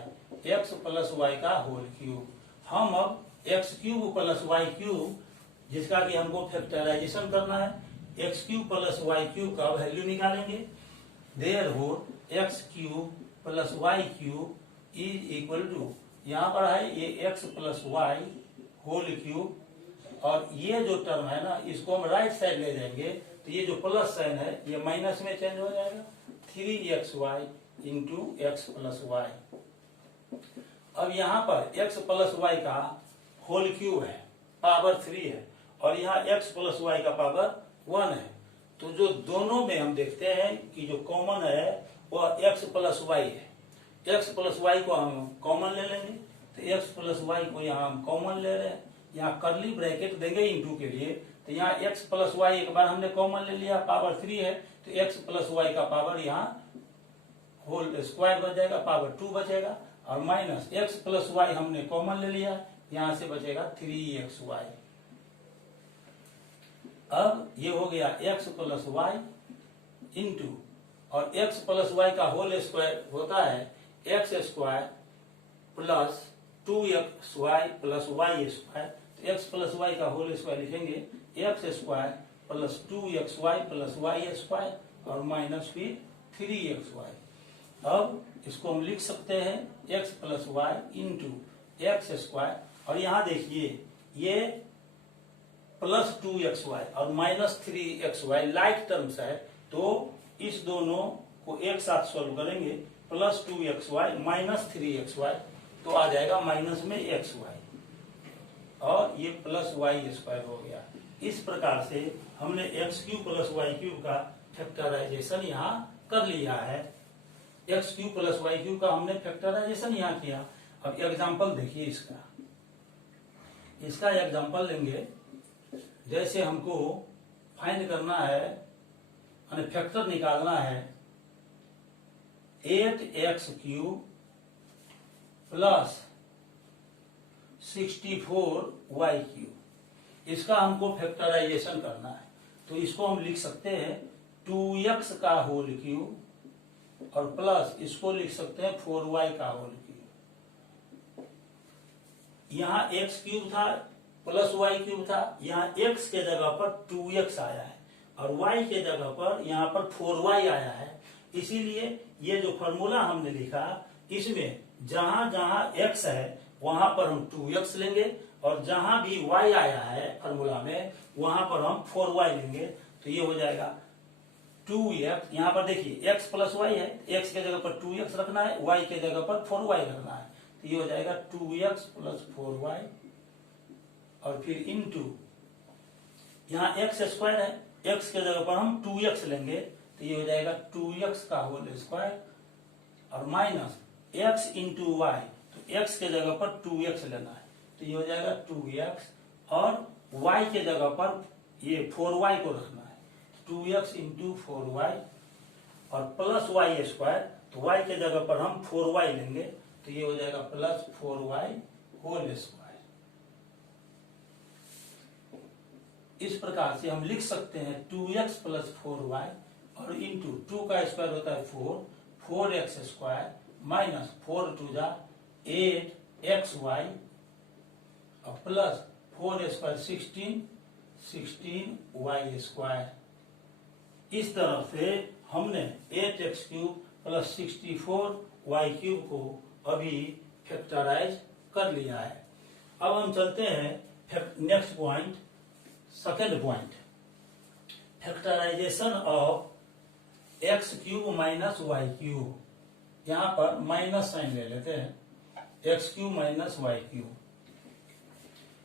एक्स प्लस वाई का होल क्यूब। हम अब x cube plus Y cube जिसका कि हमको फैक्टराइजेशन करना है, x cube plus Y cube का वैल्यू निकालेंगे। Therefore x cube plus Y cube is equal to, यहाँ पर है ये X plus Y whole cube और ये जो टर्म है ना इसको हम राइट साइड ले जाएंगे तो ये जो प्लस साइन है ये माइनस में चेंज हो जाएगा 3xy into x plus Y. अब यहाँ पर x प्लस वाई का होल क्यूब है, पावर 3 है और यहाँ x प्लस वाई का पावर 1 है। तो जो दोनों में हम देखते हैं कि जो कॉमन है वह x प्लस वाई है। x प्लस वाई को हम कॉमन ले लेंगे तो x प्लस वाई को यहाँ हम कॉमन ले रहे हैं, यहाँ करली ब्रैकेट देंगे इंटू के लिए तो यहाँ x प्लस वाई एक बार हमने कॉमन ले लिया, पावर 3 है तो x प्लस वाई का पावर यहाँ होल स्क्वायर बच जाएगा, पावर 2 बचेगा और माइनस x प्लस वाई हमने कॉमन ले लिया, यहां से बचेगा 3xy। अब ये हो गया x प्लस वाई इंटू और x प्लस वाई का होल स्क्वायर होता है x square plus 2xy plus Y square. तो x प्लस वाई का होल स्क्वायर लिखेंगे x square plus 2xy plus Y square और माइनस फिर 3xy। अब इसको हम लिख सकते हैं x plus Y into x square और यहाँ देखिए ये प्लस 2xy और माइनस 3xy लाइक टर्म्स है तो इस दोनों को एक साथ सॉल्व करेंगे, प्लस 2xy माइनस 3xy तो आ जाएगा माइनस में xy और ये प्लस वाई स्क्वायर हो गया। इस प्रकार से हमने X cube plus Y cube का फैक्टराइजेशन यहाँ कर लिया है। X cube plus Y cube का हमने फैक्टराइजेशन यहाँ किया। अब एग्जांपल देखिए इसका एग्जांपल लेंगे। जैसे हमको फाइंड करना है यानी फैक्टर निकालना है 8x cube plus 64y cube, इसका हमको फैक्टराइजेशन करना है तो इसको हम लिख सकते हैं 2x का होल क्यूब और प्लस इसको लिख सकते हैं 4y का होल क्यूब। यहाँ x क्यूब था प्लस y क्यूब था, यहाँ x के जगह पर 2x आया है और y के जगह पर यहाँ पर 4y आया है। इसीलिए ये जो फॉर्मूला हमने लिखा इसमें जहां जहां x है वहां पर हम 2x लेंगे और जहां भी y आया है फॉर्मूला में वहां पर हम 4y लेंगे तो ये हो जाएगा 2x। यहाँ पर देखिए x प्लस वाई है, x के जगह पर 2x रखना है, y के जगह पर 4y रखना है तो ये हो जाएगा 2x प्लस 4y और फिर इंटू यहाँ x स्क्वायर है, x के जगह पर हम 2x लेंगे तो ये हो जाएगा 2x का होल स्क्वायर और माइनस x इंटू वाई तो x के जगह पर 2x लेना है तो ये हो जाएगा 2x और y के जगह पर ये 4y को रखना है 2x इंटू 4y और प्लस वाई स्क्वायर तो y के जगह पर हम 4y लेंगे तो ये हो जाएगा प्लस 4y होल स्क्वायर। इस प्रकार से हम लिख सकते हैं 2x प्लस 4y और इंटू 2 का स्क्वायर होता है 4x स्क्वायर माइनस 4 टू जा 8xy और प्लस 4 स्क्वायर 16y स्क्वायर। इस तरह से हमने 8x cube plus 64y cube को अभी फैक्टराइज कर लिया है। अब हम चलते हैं next point, second point, factorisation of x cube minus Y cube. यहाँ पर माइनस साइन ले लेते हैं X cube minus Y cube.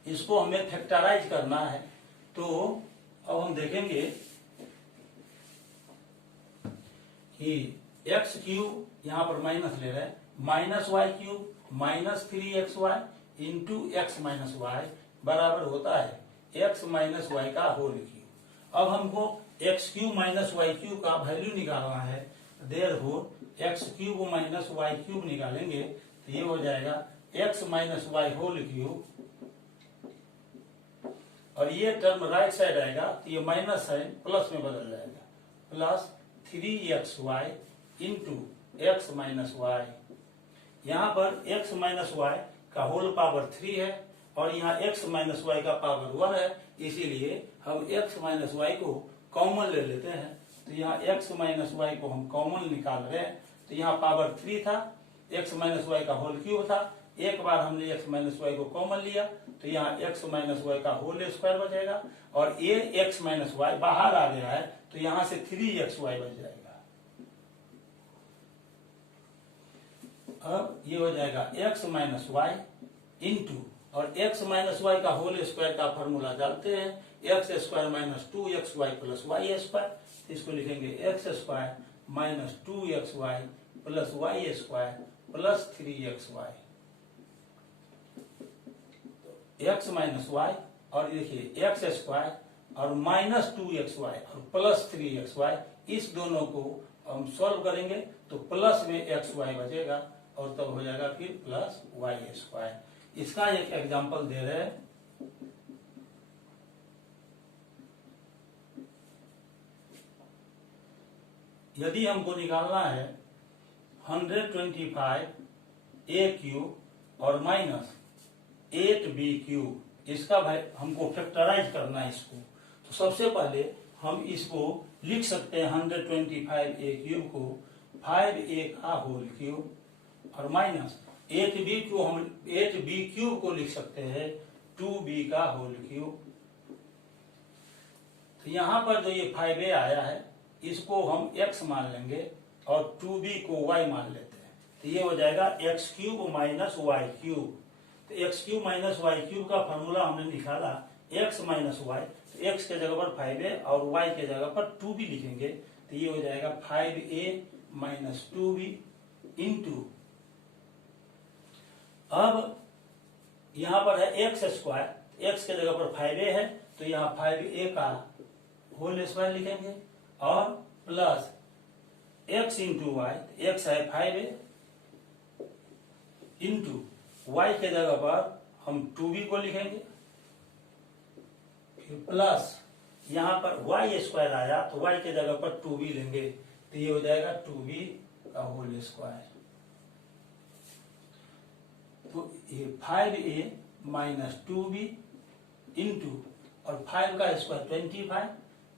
इसको हमें फैक्टराइज करना है, तो अब हम देखेंगे कि एक्स क्यूब यहां पर माइनस ले रहे हैं, minus Y cube minus 3xy into x minus y बराबर होता है एक्स माइनस वाई का होल क्यूब। अब हमको x cube minus Y cube का वैल्यू निकालना है, therefore x cube minus Y cube निकालेंगे तो ये हो जाएगा x minus Y whole cube, और ये टर्म राइट साइड आएगा तो ये माइनस साइन प्लस में बदल जाएगा, plus 3xy into x minus y. यहाँ पर x माइनस वाई का होल पावर 3 है और यहाँ x माइनस वाई का पावर 1 है, इसीलिए हम x माइनस वाई को कॉमन ले लेते हैं। तो यहाँ x माइनस वाई को हम कॉमन निकाल रहे हैं, तो यहाँ पावर 3 था, x माइनस वाई का होल क्यूब था, एक बार हमने x माइनस वाई को कॉमन लिया तो यहाँ x माइनस वाई का होल स्क्वायर बचेगा, और ये x माइनस वाई बाहर आ गया है तो यहाँ से 3xy बच जाएगा। अब ये हो जाएगा x माइनस वाई इंटू, और x माइनस वाई का होल स्क्वायर का फॉर्मूला जानते हैं, x square minus 2xy plus Y square. इसको लिखेंगे x square minus 2xy plus Y square plus 3xy। X minus y और देखिए एक्स स्क्वायर और माइनस 2xy और प्लस 3xy, इस दोनों को हम सॉल्व करेंगे तो प्लस में xy बचेगा और तब हो जाएगा फिर प्लस वाई स्क्वायर। इसका एक एग्जांपल दे रहे हैं, यदि हमको निकालना है 125 a क्यूब और माइनस 8b क्यूब, इसका भाई हमको फैक्टराइज करना है इसको, तो सबसे पहले हम इसको लिख सकते हैं 125 a क्यूब को 5a का होल क्यूब और माइनस 8b को हम 8b क्यूब को लिख सकते हैं 2b का होल क्यूब। तो यहाँ पर जो ये 5a आया है इसको हम x मान लेंगे और 2b को y मान लेते हैं, तो ये हो जाएगा X cube minus Y cube. तो x cube minus Y cube का फॉर्मूला हमने निकाला x माइनस वाई, तो x के जगह पर 5a और y के जगह पर 2b लिखेंगे, तो ये हो जाएगा 5a माइनस 2b इंटू, अब यहाँ पर है एक्स स्क्वायर, x के जगह पर 5a है तो यहाँ 5a का होल स्क्वायर लिखेंगे और plus x into y, x है 5a इंटू y के जगह पर हम 2b को लिखेंगे, फिर प्लस यहाँ पर y स्क्वायर आया तो y के जगह पर 2b लेंगे, तो ये हो जाएगा 2b का होल स्क्वायर। तो ये 5a माइनस 2b इंटू और 5 का स्क्वायर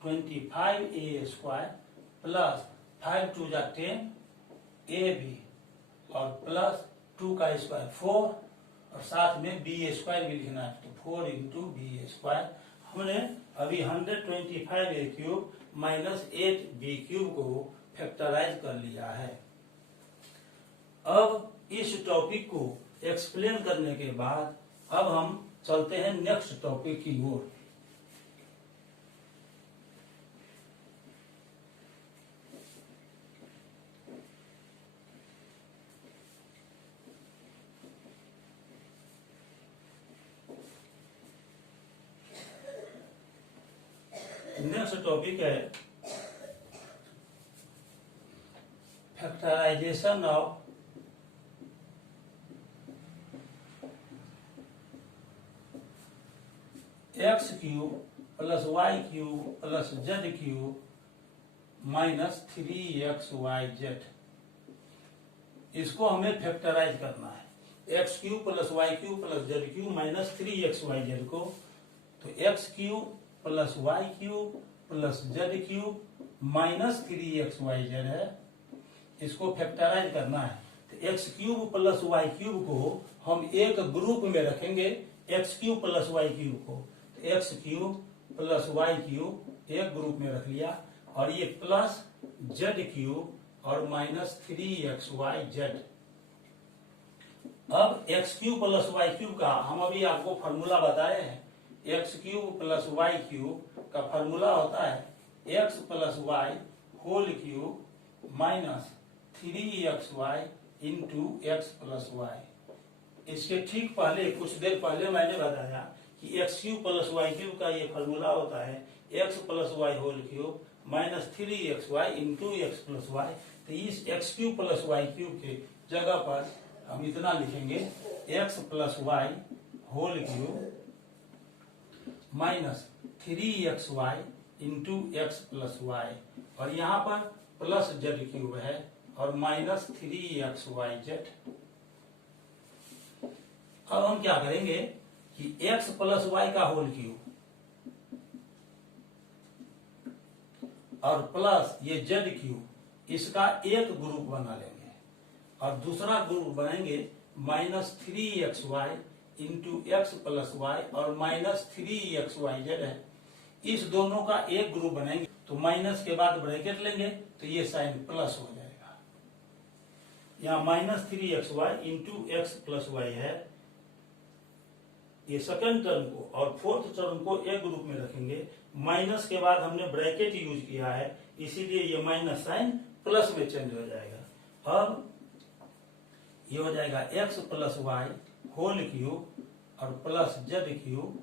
25a स्क्वायर प्लस 5 2 जा 10 ab और प्लस 2 का स्क्वायर 4 और साथ में b स्क्वायर भी लिखना है, तो 4 इंटू b स्क्वायर। हमने अभी 125a cube minus 8b cube को फैक्टराइज कर लिया है। अब इस टॉपिक को एक्सप्लेन करने के बाद अब हम चलते हैं नेक्स्ट टॉपिक की ओर। नेक्स्ट टॉपिक है factorisation of x cube plus Y cube plus Z cube minus 3xyz। इसको हमें फैक्टराइज करना है, x cube plus Y cube plus Z cube minus 3xyz को, तो x cube plus Y cube plus Z cube minus 3xyz है, इसको factorise करना है। तो x cube plus Y cube को हम एक ग्रुप में रखेंगे, x cube plus Y cube को, तो x cube plus Y cube एक ग्रुप में रख लिया, और ये प्लस जेड क्यूब और माइनस 3xyz। अब x cube plus Y cube का हम अभी आपको फॉर्मूला बताए हैं। X cube plus Y cube का फॉर्मूला होता है x plus Y whole cube minus 3xy into x plus y. इसके ठीक पहले कुछ देर पहले मैंने बताया कि x cube plus Y cube का ये फॉर्मूला होता है x plus Y whole cube minus 3xy into x plus y. तो इस x cube plus Y cube के जगह पर हम इतना लिखेंगे x plus Y whole cube minus 3xy into x plus Y, और यहाँ पर प्लस जेड क्यूब है और माइनस 3xyz। अब हम क्या करेंगे कि x प्लस वाई का होल क्यूब और प्लस ये जेड क्यूब, इसका एक ग्रुप बना लेंगे और दूसरा ग्रुप बनाएंगे minus 3xy into x plus Y और माइनस 3xyz है। इस दोनों का एक ग्रुप बनाएंगे तो माइनस के बाद ब्रैकेट लेंगे तो ये साइन प्लस हो जाएगा। यहाँ minus 3xy into x plus y है, ये सेकंड टर्म को, और फोर्थ टर्म को एक ग्रुप में रखेंगे। माइनस के बाद हमने ब्रैकेट यूज किया है इसीलिए ये माइनस साइन प्लस में चेंज हो जाएगा। अब ये हो जाएगा x plus Y whole cube और प्लस जेड क्यूब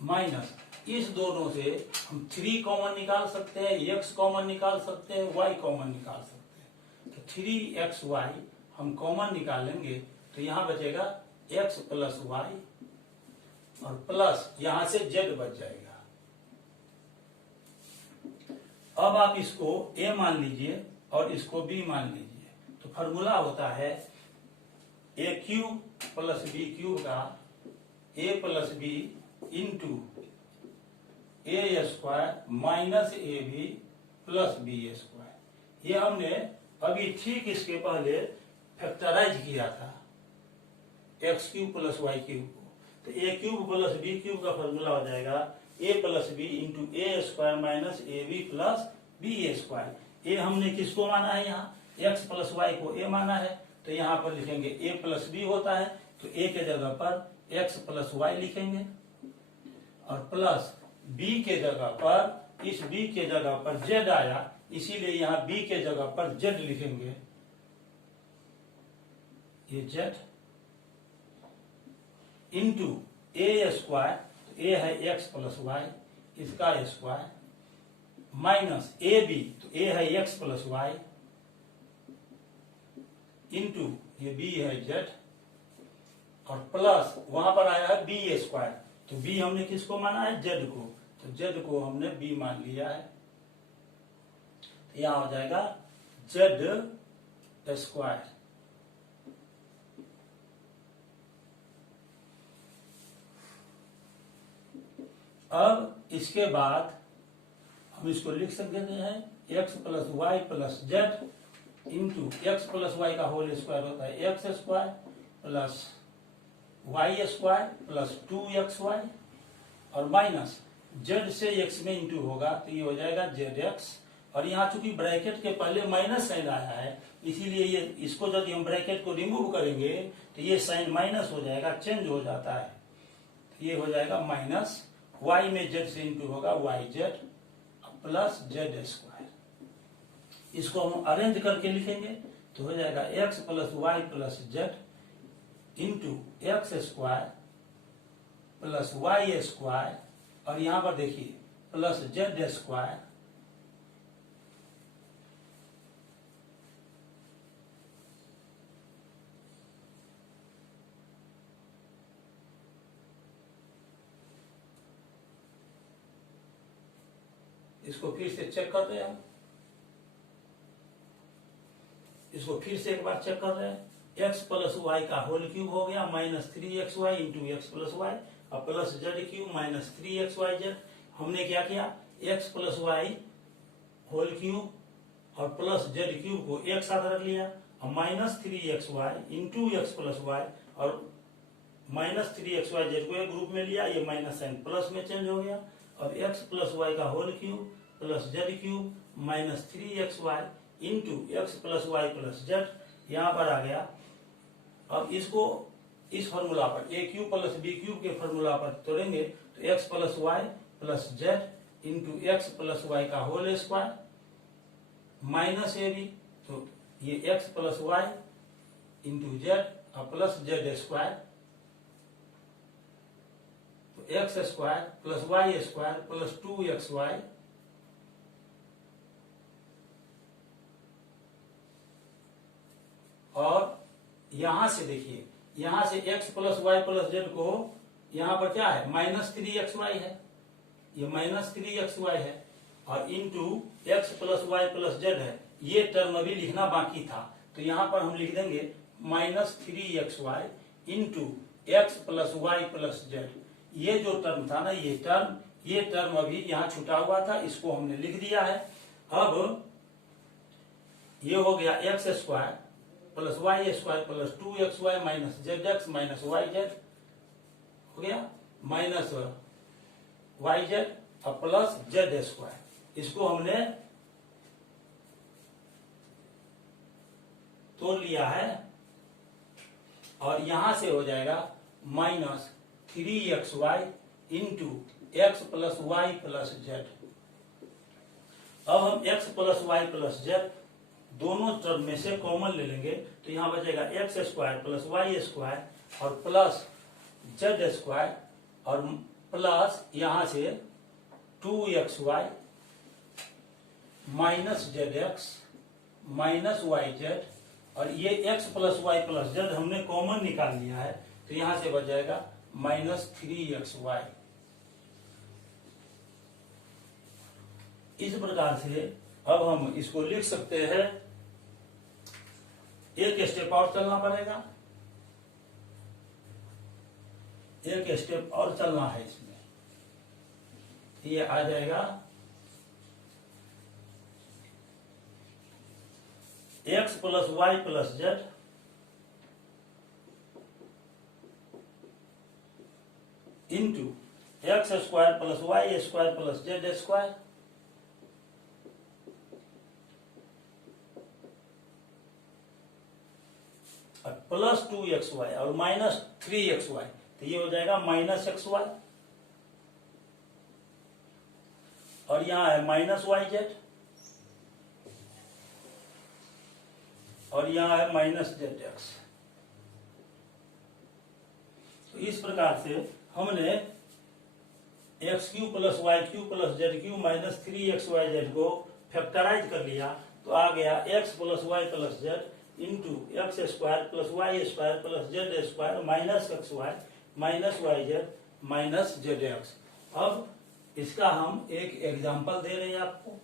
माइनस, इस दोनों से हम 3 कॉमन निकाल सकते हैं, x कॉमन निकाल सकते हैं, y कॉमन निकाल सकते हैं। तो 3xy हम कॉमन निकालेंगे तो यहाँ बचेगा x प्लस वाई और प्लस यहां से z बच जाएगा। अब आप इसको a मान लीजिए और इसको b मान लीजिए, तो फॉर्मूला होता है a cube plus b cube का a plus b into A square minus A B plus B square. ये हमने अभी ठीक इसके पहले फैक्टराइज किया था X cube plus Y cube को। तो A cube plus B cube का फॉर्मूला हो जाएगा A plus B into A square minus A B plus B square. A हमने किसको माना है, यहाँ एक्स प्लस वाई को ए माना है, तो यहाँ पर लिखेंगे ए प्लस बी होता है तो ए के जगह पर एक्स प्लस वाई लिखेंगे और प्लस b के जगह पर, इस b के जगह पर z आया इसीलिए यहाँ b के जगह पर z लिखेंगे, ये z इंटू ए स्क्वायर, तो a है x प्लस वाई इसका स्क्वायर माइनस ए बी, तो a है x प्लस वाई इंटू ये b है z और प्लस वहां पर आया है b स्क्वायर, तो b हमने किसको माना है, z को, तो z को हमने b मान लिया है। तो यहां हो जाएगा z स्क्वायर। अब इसके बाद हम इसको लिख सकते हैं x plus Y plus Z into x plus Y का होल स्क्वायर होता है x square plus Y square plus 2xy और माइनस z से x में इंटू होगा तो ये हो जाएगा zx। और यहाँ चूंकि ब्रैकेट के पहले माइनस साइन आया है इसीलिए ये इसको यदि हम ब्रैकेट को रिमूव करेंगे तो ये साइन माइनस हो जाएगा, चेंज हो जाता है। तो ये हो जाएगा माइनस y में z से इंटू होगा yz प्लस z स्क्वायर। इसको हम अरेंज करके लिखेंगे तो हो जाएगा x plus Y plus Z into x square plus Y square और यहां पर देखिए प्लस जेड स्क्वायर इसको फिर से चेक करते हैं, इसको फिर से एक बार चेक कर रहे हैं। एक्स प्लस वाई का होल क्यूब हो गया minus 3xy into x plus Y और plus Z cube minus 3xyz। हमने क्या किया, X plus Y whole cube और प्लस जेड क्यूब को एक साथ रख लिया और minus 3xy into x plus Y और माइनस 3xyz को एक ग्रुप में लिया, ये माइनस साइन प्लस में चेंज हो गया और एक्स प्लस वाई का whole cube plus Z cube minus 3xy into x plus Y plus Z. यहाँ पर आ गया अब इसको इस फॉर्मूला पर A cube plus B cube के फॉर्मूला पर तोड़ेंगे तो X plus Y plus Z into x plus Y का whole square minus A B, तो ये X plus Y into Z और प्लस जेड स्क्वायर, तो X square plus Y square plus 2xy और यहां से देखिए, यहां से x plus Y plus z को यहां पर क्या है -3xy है, ये -3xy है और into x plus Y plus z है। ये टर्म अभी लिखना बाकी था, तो यहां पर हम लिख देंगे -3xy into x plus Y plus z. ये जो टर्म था ना, ये टर्म अभी यहाँ छुटा हुआ था, इसको हमने लिख दिया है। अब ये हो गया x square plus Y square plus 2xy minus z x minus y z हो गया, माइनस वाई जेड और प्लस जेड स्क्वायर। इसको हमने तोड़ लिया है और यहां से हो जाएगा -3xy into x plus Y plus z. अब हम x plus Y plus z दोनों टर्म में से कॉमन ले लेंगे, तो यहां बचेगा x square plus Y square और प्लस जेड स्क्वायर और प्लस यहां से 2xy minus z x minus y z, और ये x plus Y plus z हमने कॉमन निकाल लिया है, तो यहां से बच जाएगा -3xy। इस प्रकार से अब हम इसको लिख सकते हैं। एक स्टेप और चलना पड़ेगा, एक स्टेप और चलना है इसमें, ये आ जाएगा x plus Y plus Z into x square plus Y square plus Z square और प्लस 2xy और माइनस 3xy, तो ये हो जाएगा -xy और यहां है -yz और यहां है -zx। तो इस प्रकार से हमने x cube plus y cube plus z cube minus 3xyz को फैक्टराइज कर लिया, तो आ गया x plus Y plus Z into x square plus Y square plus Z square minus x y minus y z minus z x. अब इसका हम एक एग्जाम्पल दे रहे हैं आपको।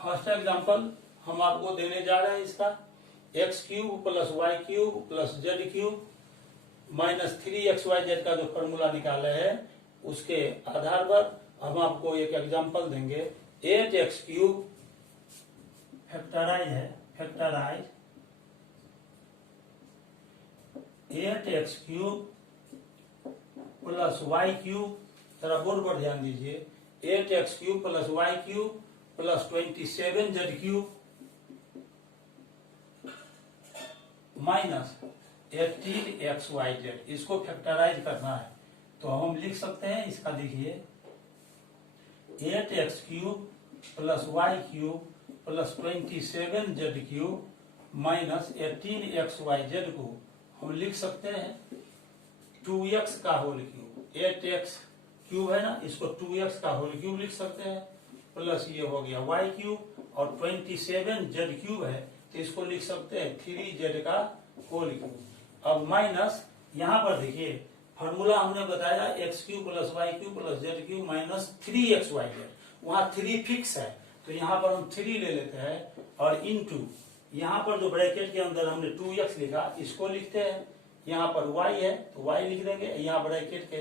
फर्स्ट एग्जांपल हम आपको देने जा रहे हैं इसका, x cube plus Y cube plus Z cube minus 3xyz का जो फॉर्मूला निकाले हैं उसके आधार पर हम आपको एक एग्जांपल देंगे। 8x क्यूब फैक्टराइज है, factorise 8x cube plus Y cube, जरा बोर्ड पर ध्यान दीजिए, 8x cube plus Y cube plus 27z cube minus 18xyz, इसको फैक्टराइज करना है तो हम लिख सकते हैं। इसका देखिए 8x cube plus Y cube plus 27z cube minus 18xyz को हम लिख सकते हैं 2x का होल क्यूब। 8x क्यूब है ना, इसको 2x का होल क्यूब लिख सकते हैं, प्लस ये हो गया y क्यूब और 27z क्यूब है तो इसको लिख सकते हैं 3z का होल क्यूब। अब माइनस यहाँ पर देखिए फॉर्मूला हमने बताया x cube plus Y cube plus Z cube minus 3xyz, वहाँ 3 फिक्स है, तो यहाँ पर हम 3 ले लेते हैं और इनटू यहाँ पर जो ब्रैकेट के अंदर हमने 2x लिखा इसको लिखते हैं, यहाँ पर y है तो y लिख देंगे, यहाँ ब्रैकेट के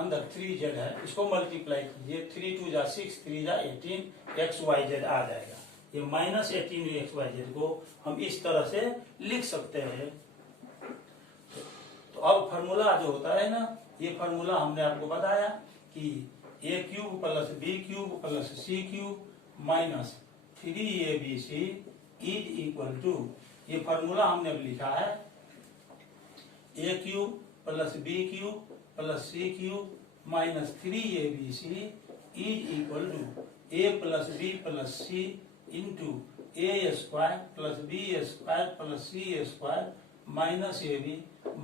अंदर 3z है इसको मल्टीप्लाई कीजिए, 3 2 जा 6 3 जा 18 xyz आ जाएगा। ये -18 xyz को हम इस तरह से लिख सकते हैं। तो अब फार्मूला जो होता है ना, ये फार्मूला हमने आपको बताया कि a³ + b³ + c³ minus 3abc is equal to, ये फार्मूला हमने अब लिखा है a³ + b³ + c³ minus 3abc is equal to a + b + c into a² + b² + c² minus ab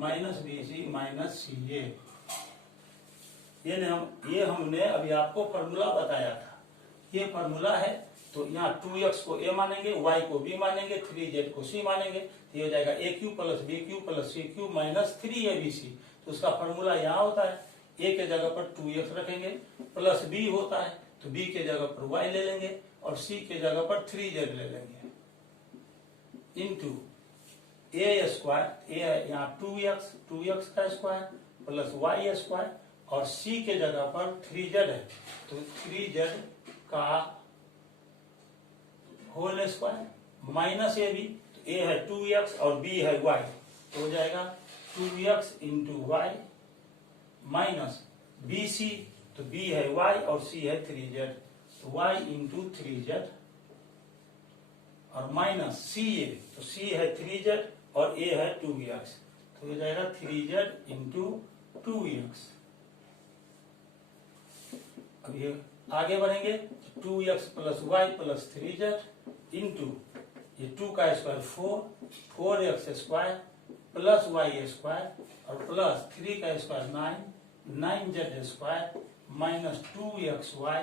minus bc minus ca। ये हमने अभी आपको फार्मूला बताया था, ये फार्मूला है। तो यहाँ 2x को a मानेंगे, y को b मानेंगे, 3z को c मानेंगे, तो ये हो जाएगा a³ + b³ + c³ minus 3abc। तो उसका फार्मूला यहाँ होता है, a के जगह पर 2x रखेंगे, प्लस b होता है तो b के जगह पर y ले लेंगे और c के जगह पर 3z ले लेंगे, इंटू a² यहाँ 2x का स्क्वायर प्लस y² और c के जगह पर 3z है तो 3z का होल स्क्वायर माइनस ab, तो a है 2x और b है y, तो हो जाएगा 2x into y minus bc, तो b है y और c है 3z, तो y इंटू 3z और माइनस ca, तो c है 3z और a है 2x, तो हो जाएगा 3z इंटू 2x। अब ये आगे बढ़ेंगे, 2x + y + 3z इंटू ये 2 का स्क्वायर 4x² प्लस y² और प्लस 3 का square 9z² minus 2xy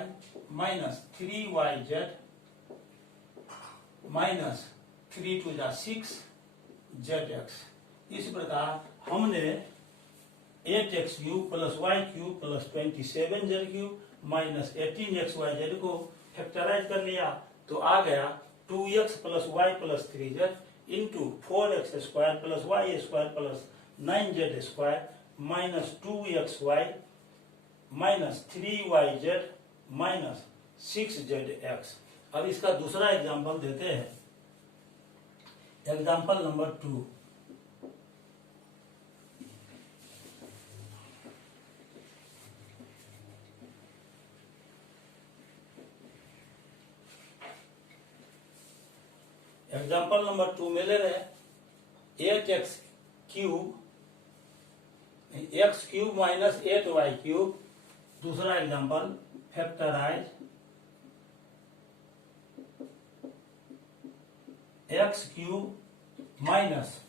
minus 3yz minus 3 2 जा 6zx। इस प्रकार हमने 8x³ + y³ + 27z³ minus 18xyz को फैक्टराइज कर लिया, तो आ गया 2x + y + 3z into 4x² + y² + 9z² minus 2xy minus 3yz minus 6zx। अब इसका दूसरा एग्जाम्पल देते हैं, एग्जाम्पल नंबर 2। एग्जाम्पल नंबर 2 में ले रहे 8x³ x³ माइनस 8y³। दूसरा example factorise x³ minus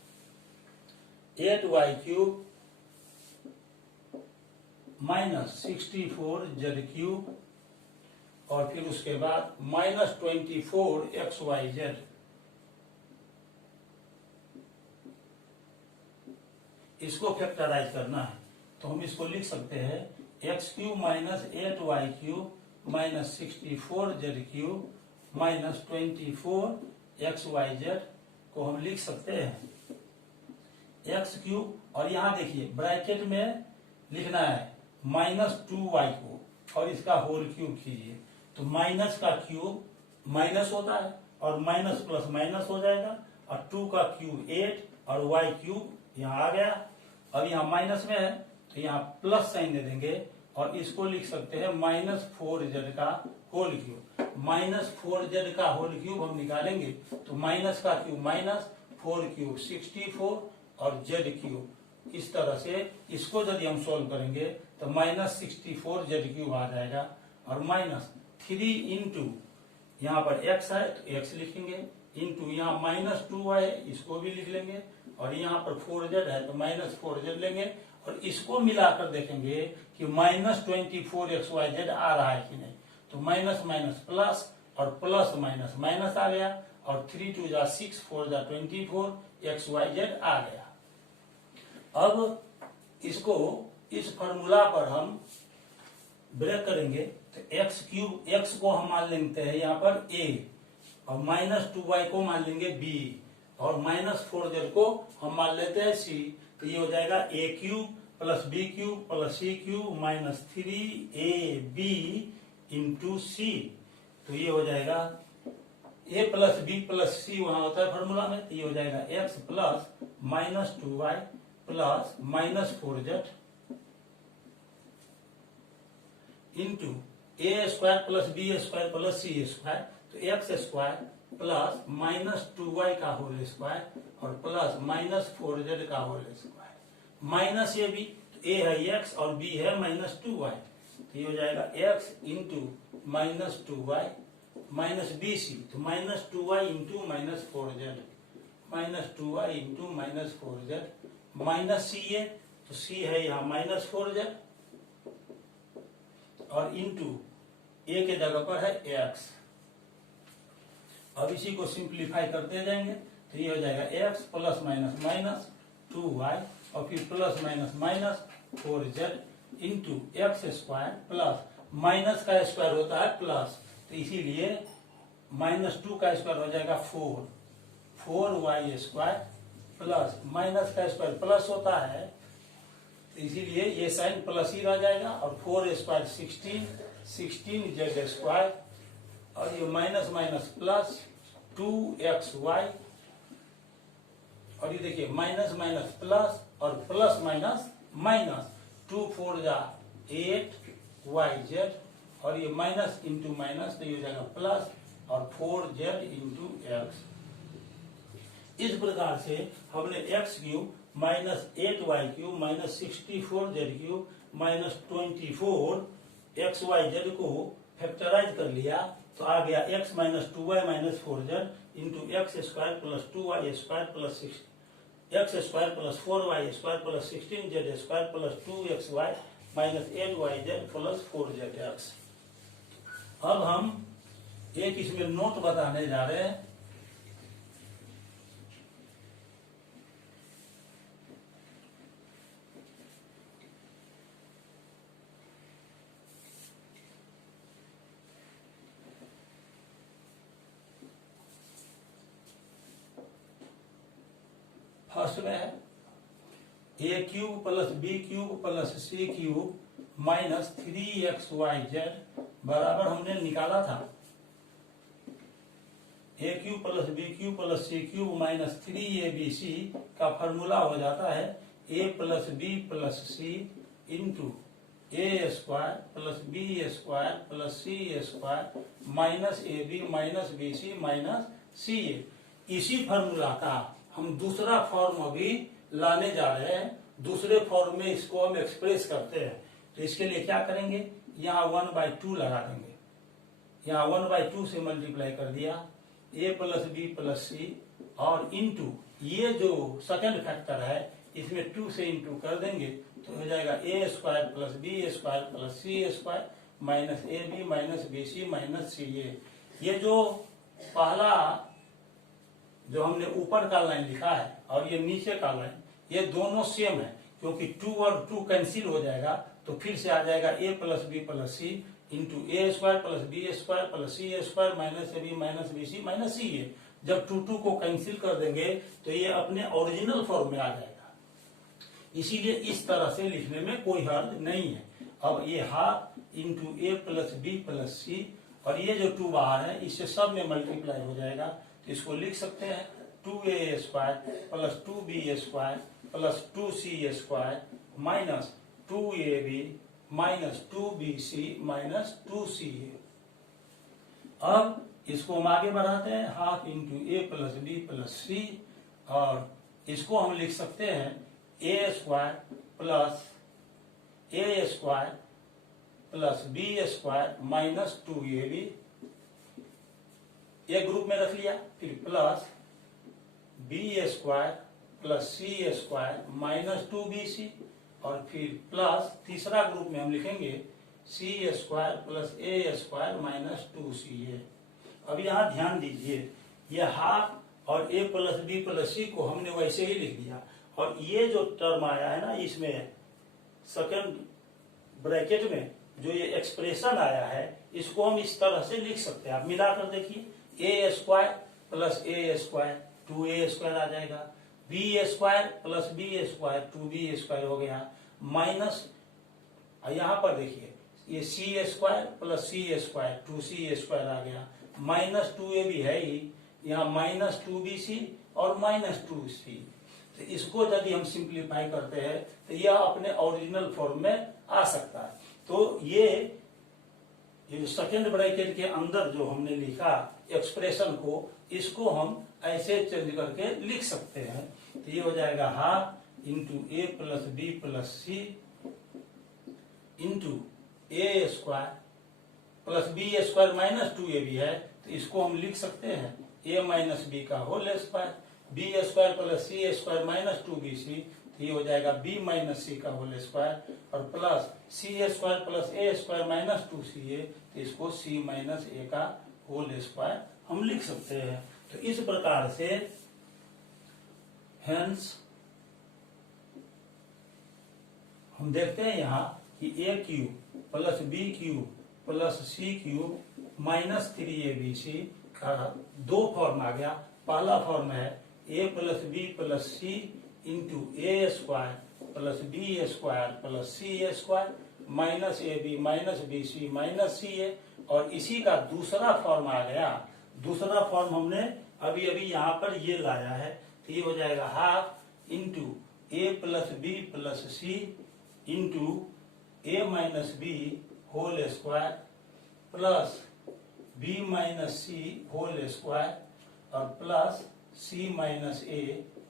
8y³ minus 64z³ और फिर उसके बाद माइनस 24xyz। इसको फैक्टराइज करना है तो हम इसको लिख सकते हैं x³ minus 8y³ minus 64z³ minus 24xyz को हम लिख सकते हैं x³ और यहाँ देखिए ब्रैकेट में लिखना है -2y को और इसका होल क्यूब कीजिए, तो माइनस का क्यूब माइनस होता है और माइनस प्लस माइनस हो जाएगा और 2 का क्यूब 8 और y³ यहाँ आ गया। अब यहाँ माइनस में है तो यहाँ प्लस साइन दे देंगे और इसको लिख सकते हैं -4z का होल क्यूब। -4z का होल क्यूब हम निकालेंगे तो माइनस का क्यूब माइनस 4 क्यूब 64 और z³ इस तरह से इसको यदि हम सोल्व करेंगे तो -64z³ आ जाएगा और माइनस 3 इंटू यहाँ पर x है तो x लिखेंगे इंटू यहाँ -2y है इसको भी लिख लेंगे और यहाँ पर 4z है तो -4z लेंगे और इसको मिलाकर देखेंगे कि -24xyz आ रहा है कि नहीं, तो माइनस माइनस प्लस और प्लस माइनस माइनस आ गया और 3 2 जा 6 4 जा 24 xyz आ गया। अब इसको इस फॉर्मूला पर हम ब्रेक करेंगे तो एक्स क्यूब, एक्स को हम मान लेते हैं यहाँ पर ए, और -2y को मान लेंगे बी, और -4z को हम मान लेते हैं सी। तो ये हो जाएगा A cube plus B cube plus C cube -3ab into C. तो ये हो जाएगा A plus B plus C वहां होता है फॉर्मूला में, तो ये हो जाएगा x plus -2y plus -4z into A square plus B square plus C square. तो एक्स स्क्वायर प्लस -2y का होल स्क्वायर और प्लस -4z का whole square minus A B, तो ए है एक्स और बी है -2y। तो ये हो जाएगा X into -2y minus B C, तो -2y into -4z, -2y into -4z minus C A, तो सी है यहाँ -4z और इंटू ए के जगह पर है एक्स। अब इसी को सिंप्लीफाई करते जाएंगे तो ये हो जाएगा x plus minus minus 2y और फिर plus minus minus 4z into x square plus minus का स्क्वायर होता है प्लस, तो इसीलिए -2 का स्क्वायर हो जाएगा 4y स्क्वायर प्लस माइनस का स्क्वायर प्लस होता है, तो इसीलिए ये साइन प्लस ही रह जाएगा और 4 स्क्वायर 16z स्क्वायर और ये माइनस माइनस प्लस 2xy और ये देखिए माइनस माइनस प्लस और प्लस माइनस माइनस 2 4 जा 8yz और ये माइनस इंटू माइनस, तो ये हो जाएगा प्लस और 4z इंटू एक्स। इस प्रकार से हमने X cube minus 8y cube minus 64z cube minus 24xyz को फैक्टराइज कर लिया, तो आ गया x minus 2y minus 4z into x square plus 2y square plus x square plus 4y square plus 16z square plus 2xy minus 8yz plus 4zx। अब हम एक इसमें नोट बताने जा रहे हैं। फर्स्ट में है A cube plus B cube plus C cube minus 3xyz बराबर हमने निकाला था A cube plus B cube plus C cube minus 3abc का फॉर्मूला हो जाता है A plus B plus C into A square plus B square plus C square minus A B minus B C minus C A. इसी formula का हम दूसरा form अभी लाने जा रहे हैं, दूसरे फॉर्म में इसको हम एक्सप्रेस करते हैं। तो इसके लिए क्या करेंगे, यहाँ 1/2 लगा देंगे, यहाँ 1/2 से मल्टीप्लाई कर दिया ए प्लस बी प्लस सी और इंटू ये जो सेकंड फैक्टर है इसमें 2 से इंटू कर देंगे तो हो जाएगा A square plus B square plus C square minus A B minus B C minus C A. ये जो पहला जो हमने ऊपर का लाइन लिखा है और ये नीचे का लाइन ये दोनों सेम है, क्योंकि 2 और 2 कैंसिल हो जाएगा तो फिर से आ जाएगा A plus B plus C into A square plus B square plus C square minus A B minus B C minus C A. जब 2 को कैंसिल कर देंगे तो ये अपने ओरिजिनल फॉर्म में आ जाएगा, इसीलिए इस तरह से लिखने में कोई हर्ज नहीं है। अब ये half into A plus B plus C और ये जो 2 बाहर है इससे सब में मल्टीप्लाई हो जाएगा, तो इसको लिख सकते हैं 2a square plus 2b square plus 2c square minus 2ab minus 2bc minus 2ca। अब इसको हम आगे बढ़ाते हैं, half into A plus B plus C और इसको हम लिख सकते हैं A square plus A square plus B square minus 2ab एक ग्रुप में रख लिया, फिर प्लस बी स्क्वायर प्लस सी स्क्वायर माइनस 2bc और फिर प्लस तीसरा ग्रुप में हम लिखेंगे सी स्क्वायर प्लस ए स्क्वायर माइनस 2ca। अब यहाँ ध्यान दीजिए, ये हाफ और ए प्लस बी प्लस सी को हमने वैसे ही लिख दिया और ये जो टर्म आया है ना इसमें सेकंड ब्रैकेट में जो ये एक्सप्रेशन आया है इसको हम इस तरह से लिख सकते हैं। आप मिलाकर देखिए, a square plus A square 2a² आ जाएगा, b square plus B square 2b square हो गया, माइनस यहाँ पर देखिए ये सी स्क्वायर प्लस सी स्क्वायर 2c स्क्वायर आ गया, माइनस 2a भी है ही, यहाँ माइनस 2bc और माइनस 2c। तो इसको यदि हम सिंप्लीफाई करते हैं तो यह अपने ओरिजिनल फॉर्म में आ सकता है। तो ये जो सेकेंड ब्रैकेट के अंदर जो हमने लिखा एक्सप्रेशन को, इसको हम ऐसे चेंज करके लिख सकते हैं। तो ये हो जाएगा half into A plus B plus C into A square plus B square minus 2a भी है, तो इसको हम लिख सकते हैं a माइनस बी का whole square, B square plus सी स्क्वायर माइनस 2bc, तो ये हो जाएगा b माइनस सी का होल स्क्वायर, और प्लस सी स्क्वायर प्लस ए स्क्वायर माइनस 2ca, तो इसको c माइनस a का होल स्क्वायर हम लिख सकते हैं। तो इस प्रकार से हेंस हम देखते हैं यहाँ कि a cube plus B cube plus C cube minus 3abc का दो फॉर्म आ गया। पहला फॉर्म है a plus B plus C into A square plus B square plus C square minus A B minus B C minus C A, और इसी का दूसरा form आ गया। दूसरा फॉर्म हमने अभी अभी यहाँ पर ये लाया है, तो ये हो जाएगा half into A plus B plus C into A minus B whole square plus B minus C whole square और प्लस सी माइनस ए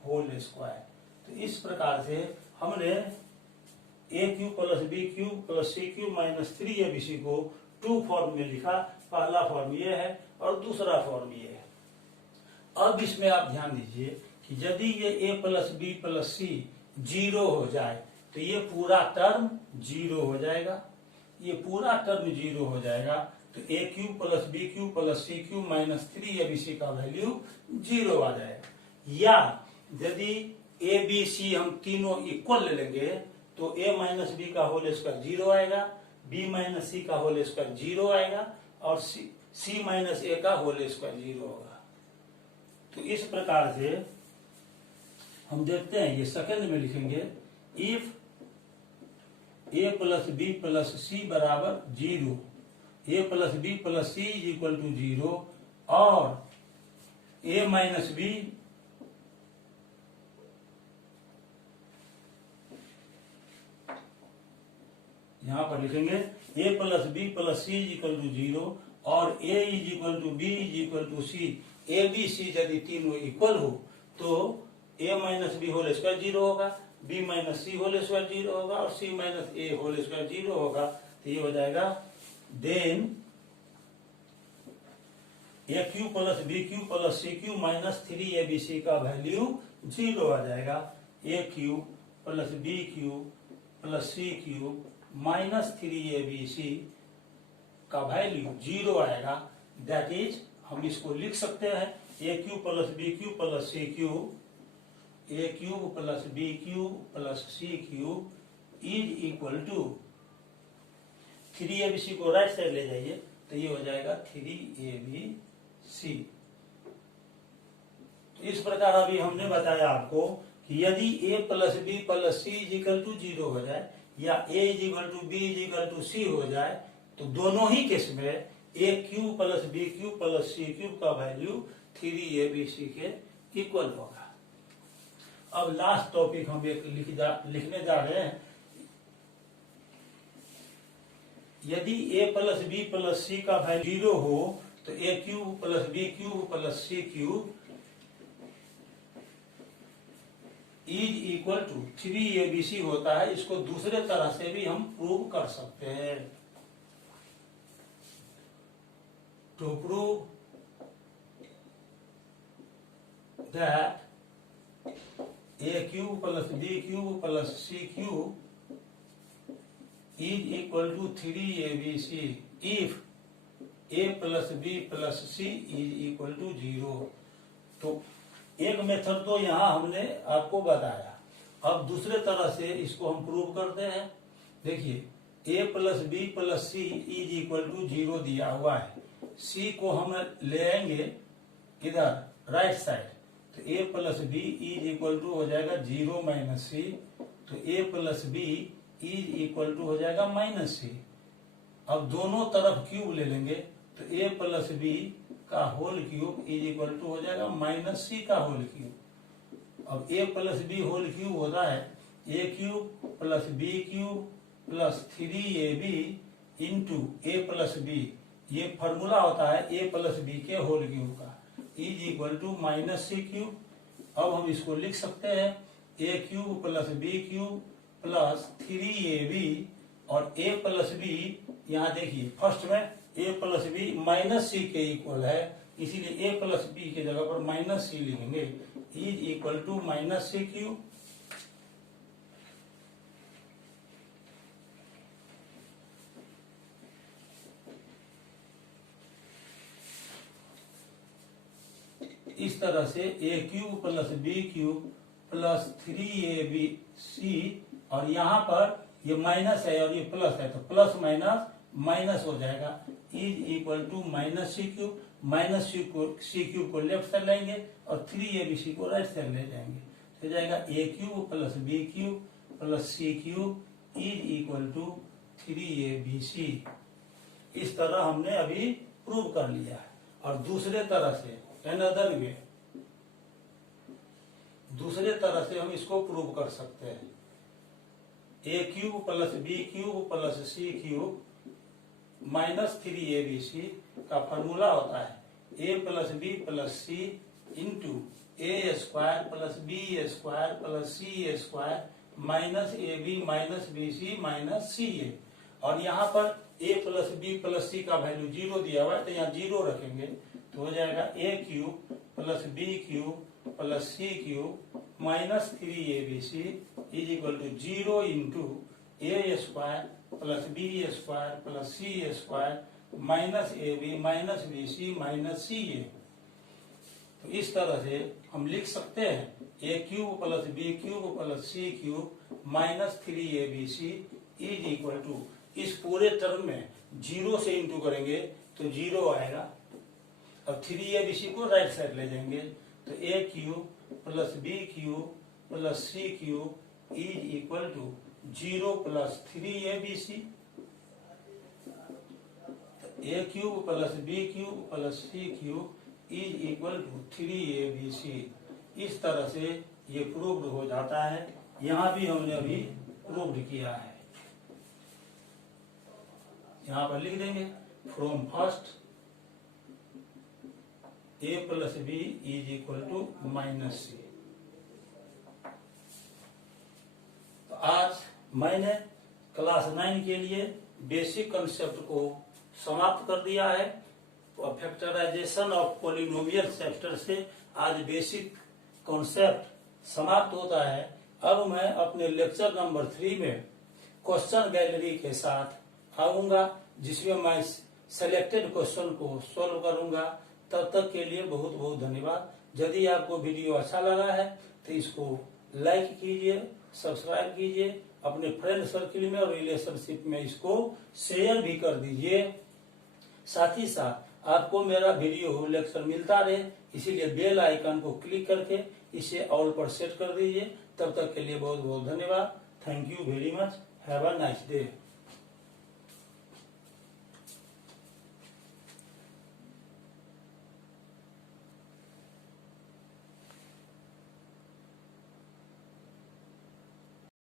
होल स्क्वायर। तो इस प्रकार से हमने A cube plus B cube plus C cube minus 3abc को to form में लिखा। पहला फॉर्म ये है और दूसरा फॉर्म ये है। अब इसमें आप ध्यान दीजिए कि यदि ये a प्लस बी प्लस सी 0 हो जाए तो ये पूरा टर्म 0 हो जाएगा, ये पूरा टर्म 0 हो जाएगा। तो a cube plus B cube plus C cube minus 3abc का वैल्यू 0 आ जाएगा। या यदि a b c हम तीनों इक्वल ले लेंगे तो a माइनस बी का होल स्क्वायर 0 आएगा, b माइनस सी का होल स्क्वायर 0 आएगा और c माइनस a का होल स्क्वायर 0 होगा। तो इस प्रकार से हम देखते हैं, ये सेकंड में लिखेंगे, if a plus B plus C बराबर 0, a plus B plus C is equal to 0 और a माइनस बी यहां पर लिखेंगे a plus B plus C is equal to 0 और a is equal to B is equal to C, A B C यदि तीनों equal हो तो a minus B whole square 0 होगा, b minus C whole square 0 होगा और c minus ए whole square 0 होगा। तो ये हो जाएगा then a cube plus b cube plus c cube minus 3abc का वैल्यू 0 आ जाएगा। a cube plus b cube plus c cube minus 3abc का वैल्यू 0 आएगा। दैट इज हम इसको लिख सकते हैं a cube plus b cube plus c cube, a cube plus B cube plus C cube is equal to 3abc को right side ले जाइए तो ये हो जाएगा 3abc। तो इस प्रकार अभी हमने बताया आपको कि यदि a plus B plus C is equal to 0 हो जाए या a is equal to B is equal to C हो जाए तो दोनों ही केस में a cube plus B cube plus C cube का वैल्यू 3abc के इक्वल होगा। अब लास्ट टॉपिक हम एक लिखने जा रहे हैं। यदि a प्लस बी प्लस सी का वैल्यू 0 हो तो a cube plus B cube plus C cube is equal to 3abc होता है। इसको दूसरे तरह से भी हम प्रूव कर सकते हैं। To prove that a cube plus B cube plus C cube is equal to 3abc if a plus B plus C is equal to 0। तो एक मेथड तो यहां हमने आपको बताया। अब दूसरे तरह से इसको हम प्रूव करते हैं। देखिए A plus B plus C is equal to 0 दिया हुआ है। सी को हम ले आएंगे इधर राइट साइड, तो A plus B is equal to हो जाएगा 0 माइनस सी, तो A plus B is equal to हो जाएगा माइनस सी। अब दोनों तरफ क्यूब ले लेंगे, तो ए प्लस बी का whole cube is equal to हो जाएगा माइनस सी का होल क्यूब। अब A plus B whole cube होता है A cube plus B cube plus 3ab into A plus B, ये फॉर्मूला होता है ए प्लस बी के होल क्यूब का, is equal to minus C cube. अब हम इसको लिख सकते हैं A cube plus B cube plus 3ab और ए प्लस बी, यहाँ देखिए फर्स्ट में ए प्लस बी माइनस सी के इक्वल है, इसीलिए ए प्लस बी के जगह पर माइनस सी लिखेंगे, is equal to minus C cube. इस तरह से A cube plus B cube plus 3abc, और यहाँ पर ये माइनस है और ये प्लस है, तो प्लस माइनस माइनस हो जाएगा, is equal to minus C cube. Minus C cube को लेफ्ट साइड लाएंगे और 3abc को राइट साइड ले जाएंगे, तो जाएगा A cube plus B cube plus C cube is equal to 3abc। इस तरह हमने अभी प्रूव कर लिया है। और दूसरे तरह से अनदर वे, दूसरे तरह से हम इसको प्रूव कर सकते हैं। A cube plus B cube plus C cube minus 3abc का फॉर्मूला होता है A plus B plus C into A square plus B square plus C square minus A B minus B C minus C A. और यहाँ पर A plus B plus सी का value 0 दिया हुआ है, तो यहाँ 0 रखेंगे, तो हो जाएगा A cube plus B cube plus C cube minus 3abc is equal to 0 into A square plus B square plus C square minus A B minus B C minus C A. तो इस तरह से हम लिख सकते हैं A cube plus B cube plus C cube minus 3abc is equal to, इस पूरे टर्म में 0 से इंटू करेंगे तो 0 आएगा, अब 3abc को राइट साइड ले जाएंगे, तो A cube plus B cube plus C cube is equal to 0 plus 3abc। A cube plus B cube plus C cube is equal to 3abc। इस तरह से ये प्रूव्ड हो जाता है। यहाँ भी हमने अभी प्रूव्ड किया है, यहाँ पर लिख देंगे from first A plus B is equal to minus C. तो आज मैंने क्लास 9 के लिए बेसिक कंसेप्ट को समाप्त कर दिया है। तो फैक्टराइजेशन ऑफ पॉलिनोमियल चैप्टर से आज बेसिक कॉन्सेप्ट समाप्त होता है। अब मैं अपने लेक्चर नंबर 3 में क्वेश्चन गैलरी के साथ आऊंगा, जिसमें मैं सेलेक्टेड क्वेश्चन को सॉल्व करूंगा। तब तक के लिए बहुत बहुत धन्यवाद। यदि आपको वीडियो अच्छा लगा है तो इसको लाइक कीजिए, सब्सक्राइब कीजिए, अपने फ्रेंड सर्किल में और रिलेशनशिप में इसको शेयर भी कर दीजिए। साथ ही साथ आपको मेरा वीडियो लेक्चर मिलता रहे, इसीलिए बेल आइकन को क्लिक करके इसे ऑल पर सेट कर दीजिए। तब तक के लिए बहुत बहुत धन्यवाद। Thank you very much. Have a nice day.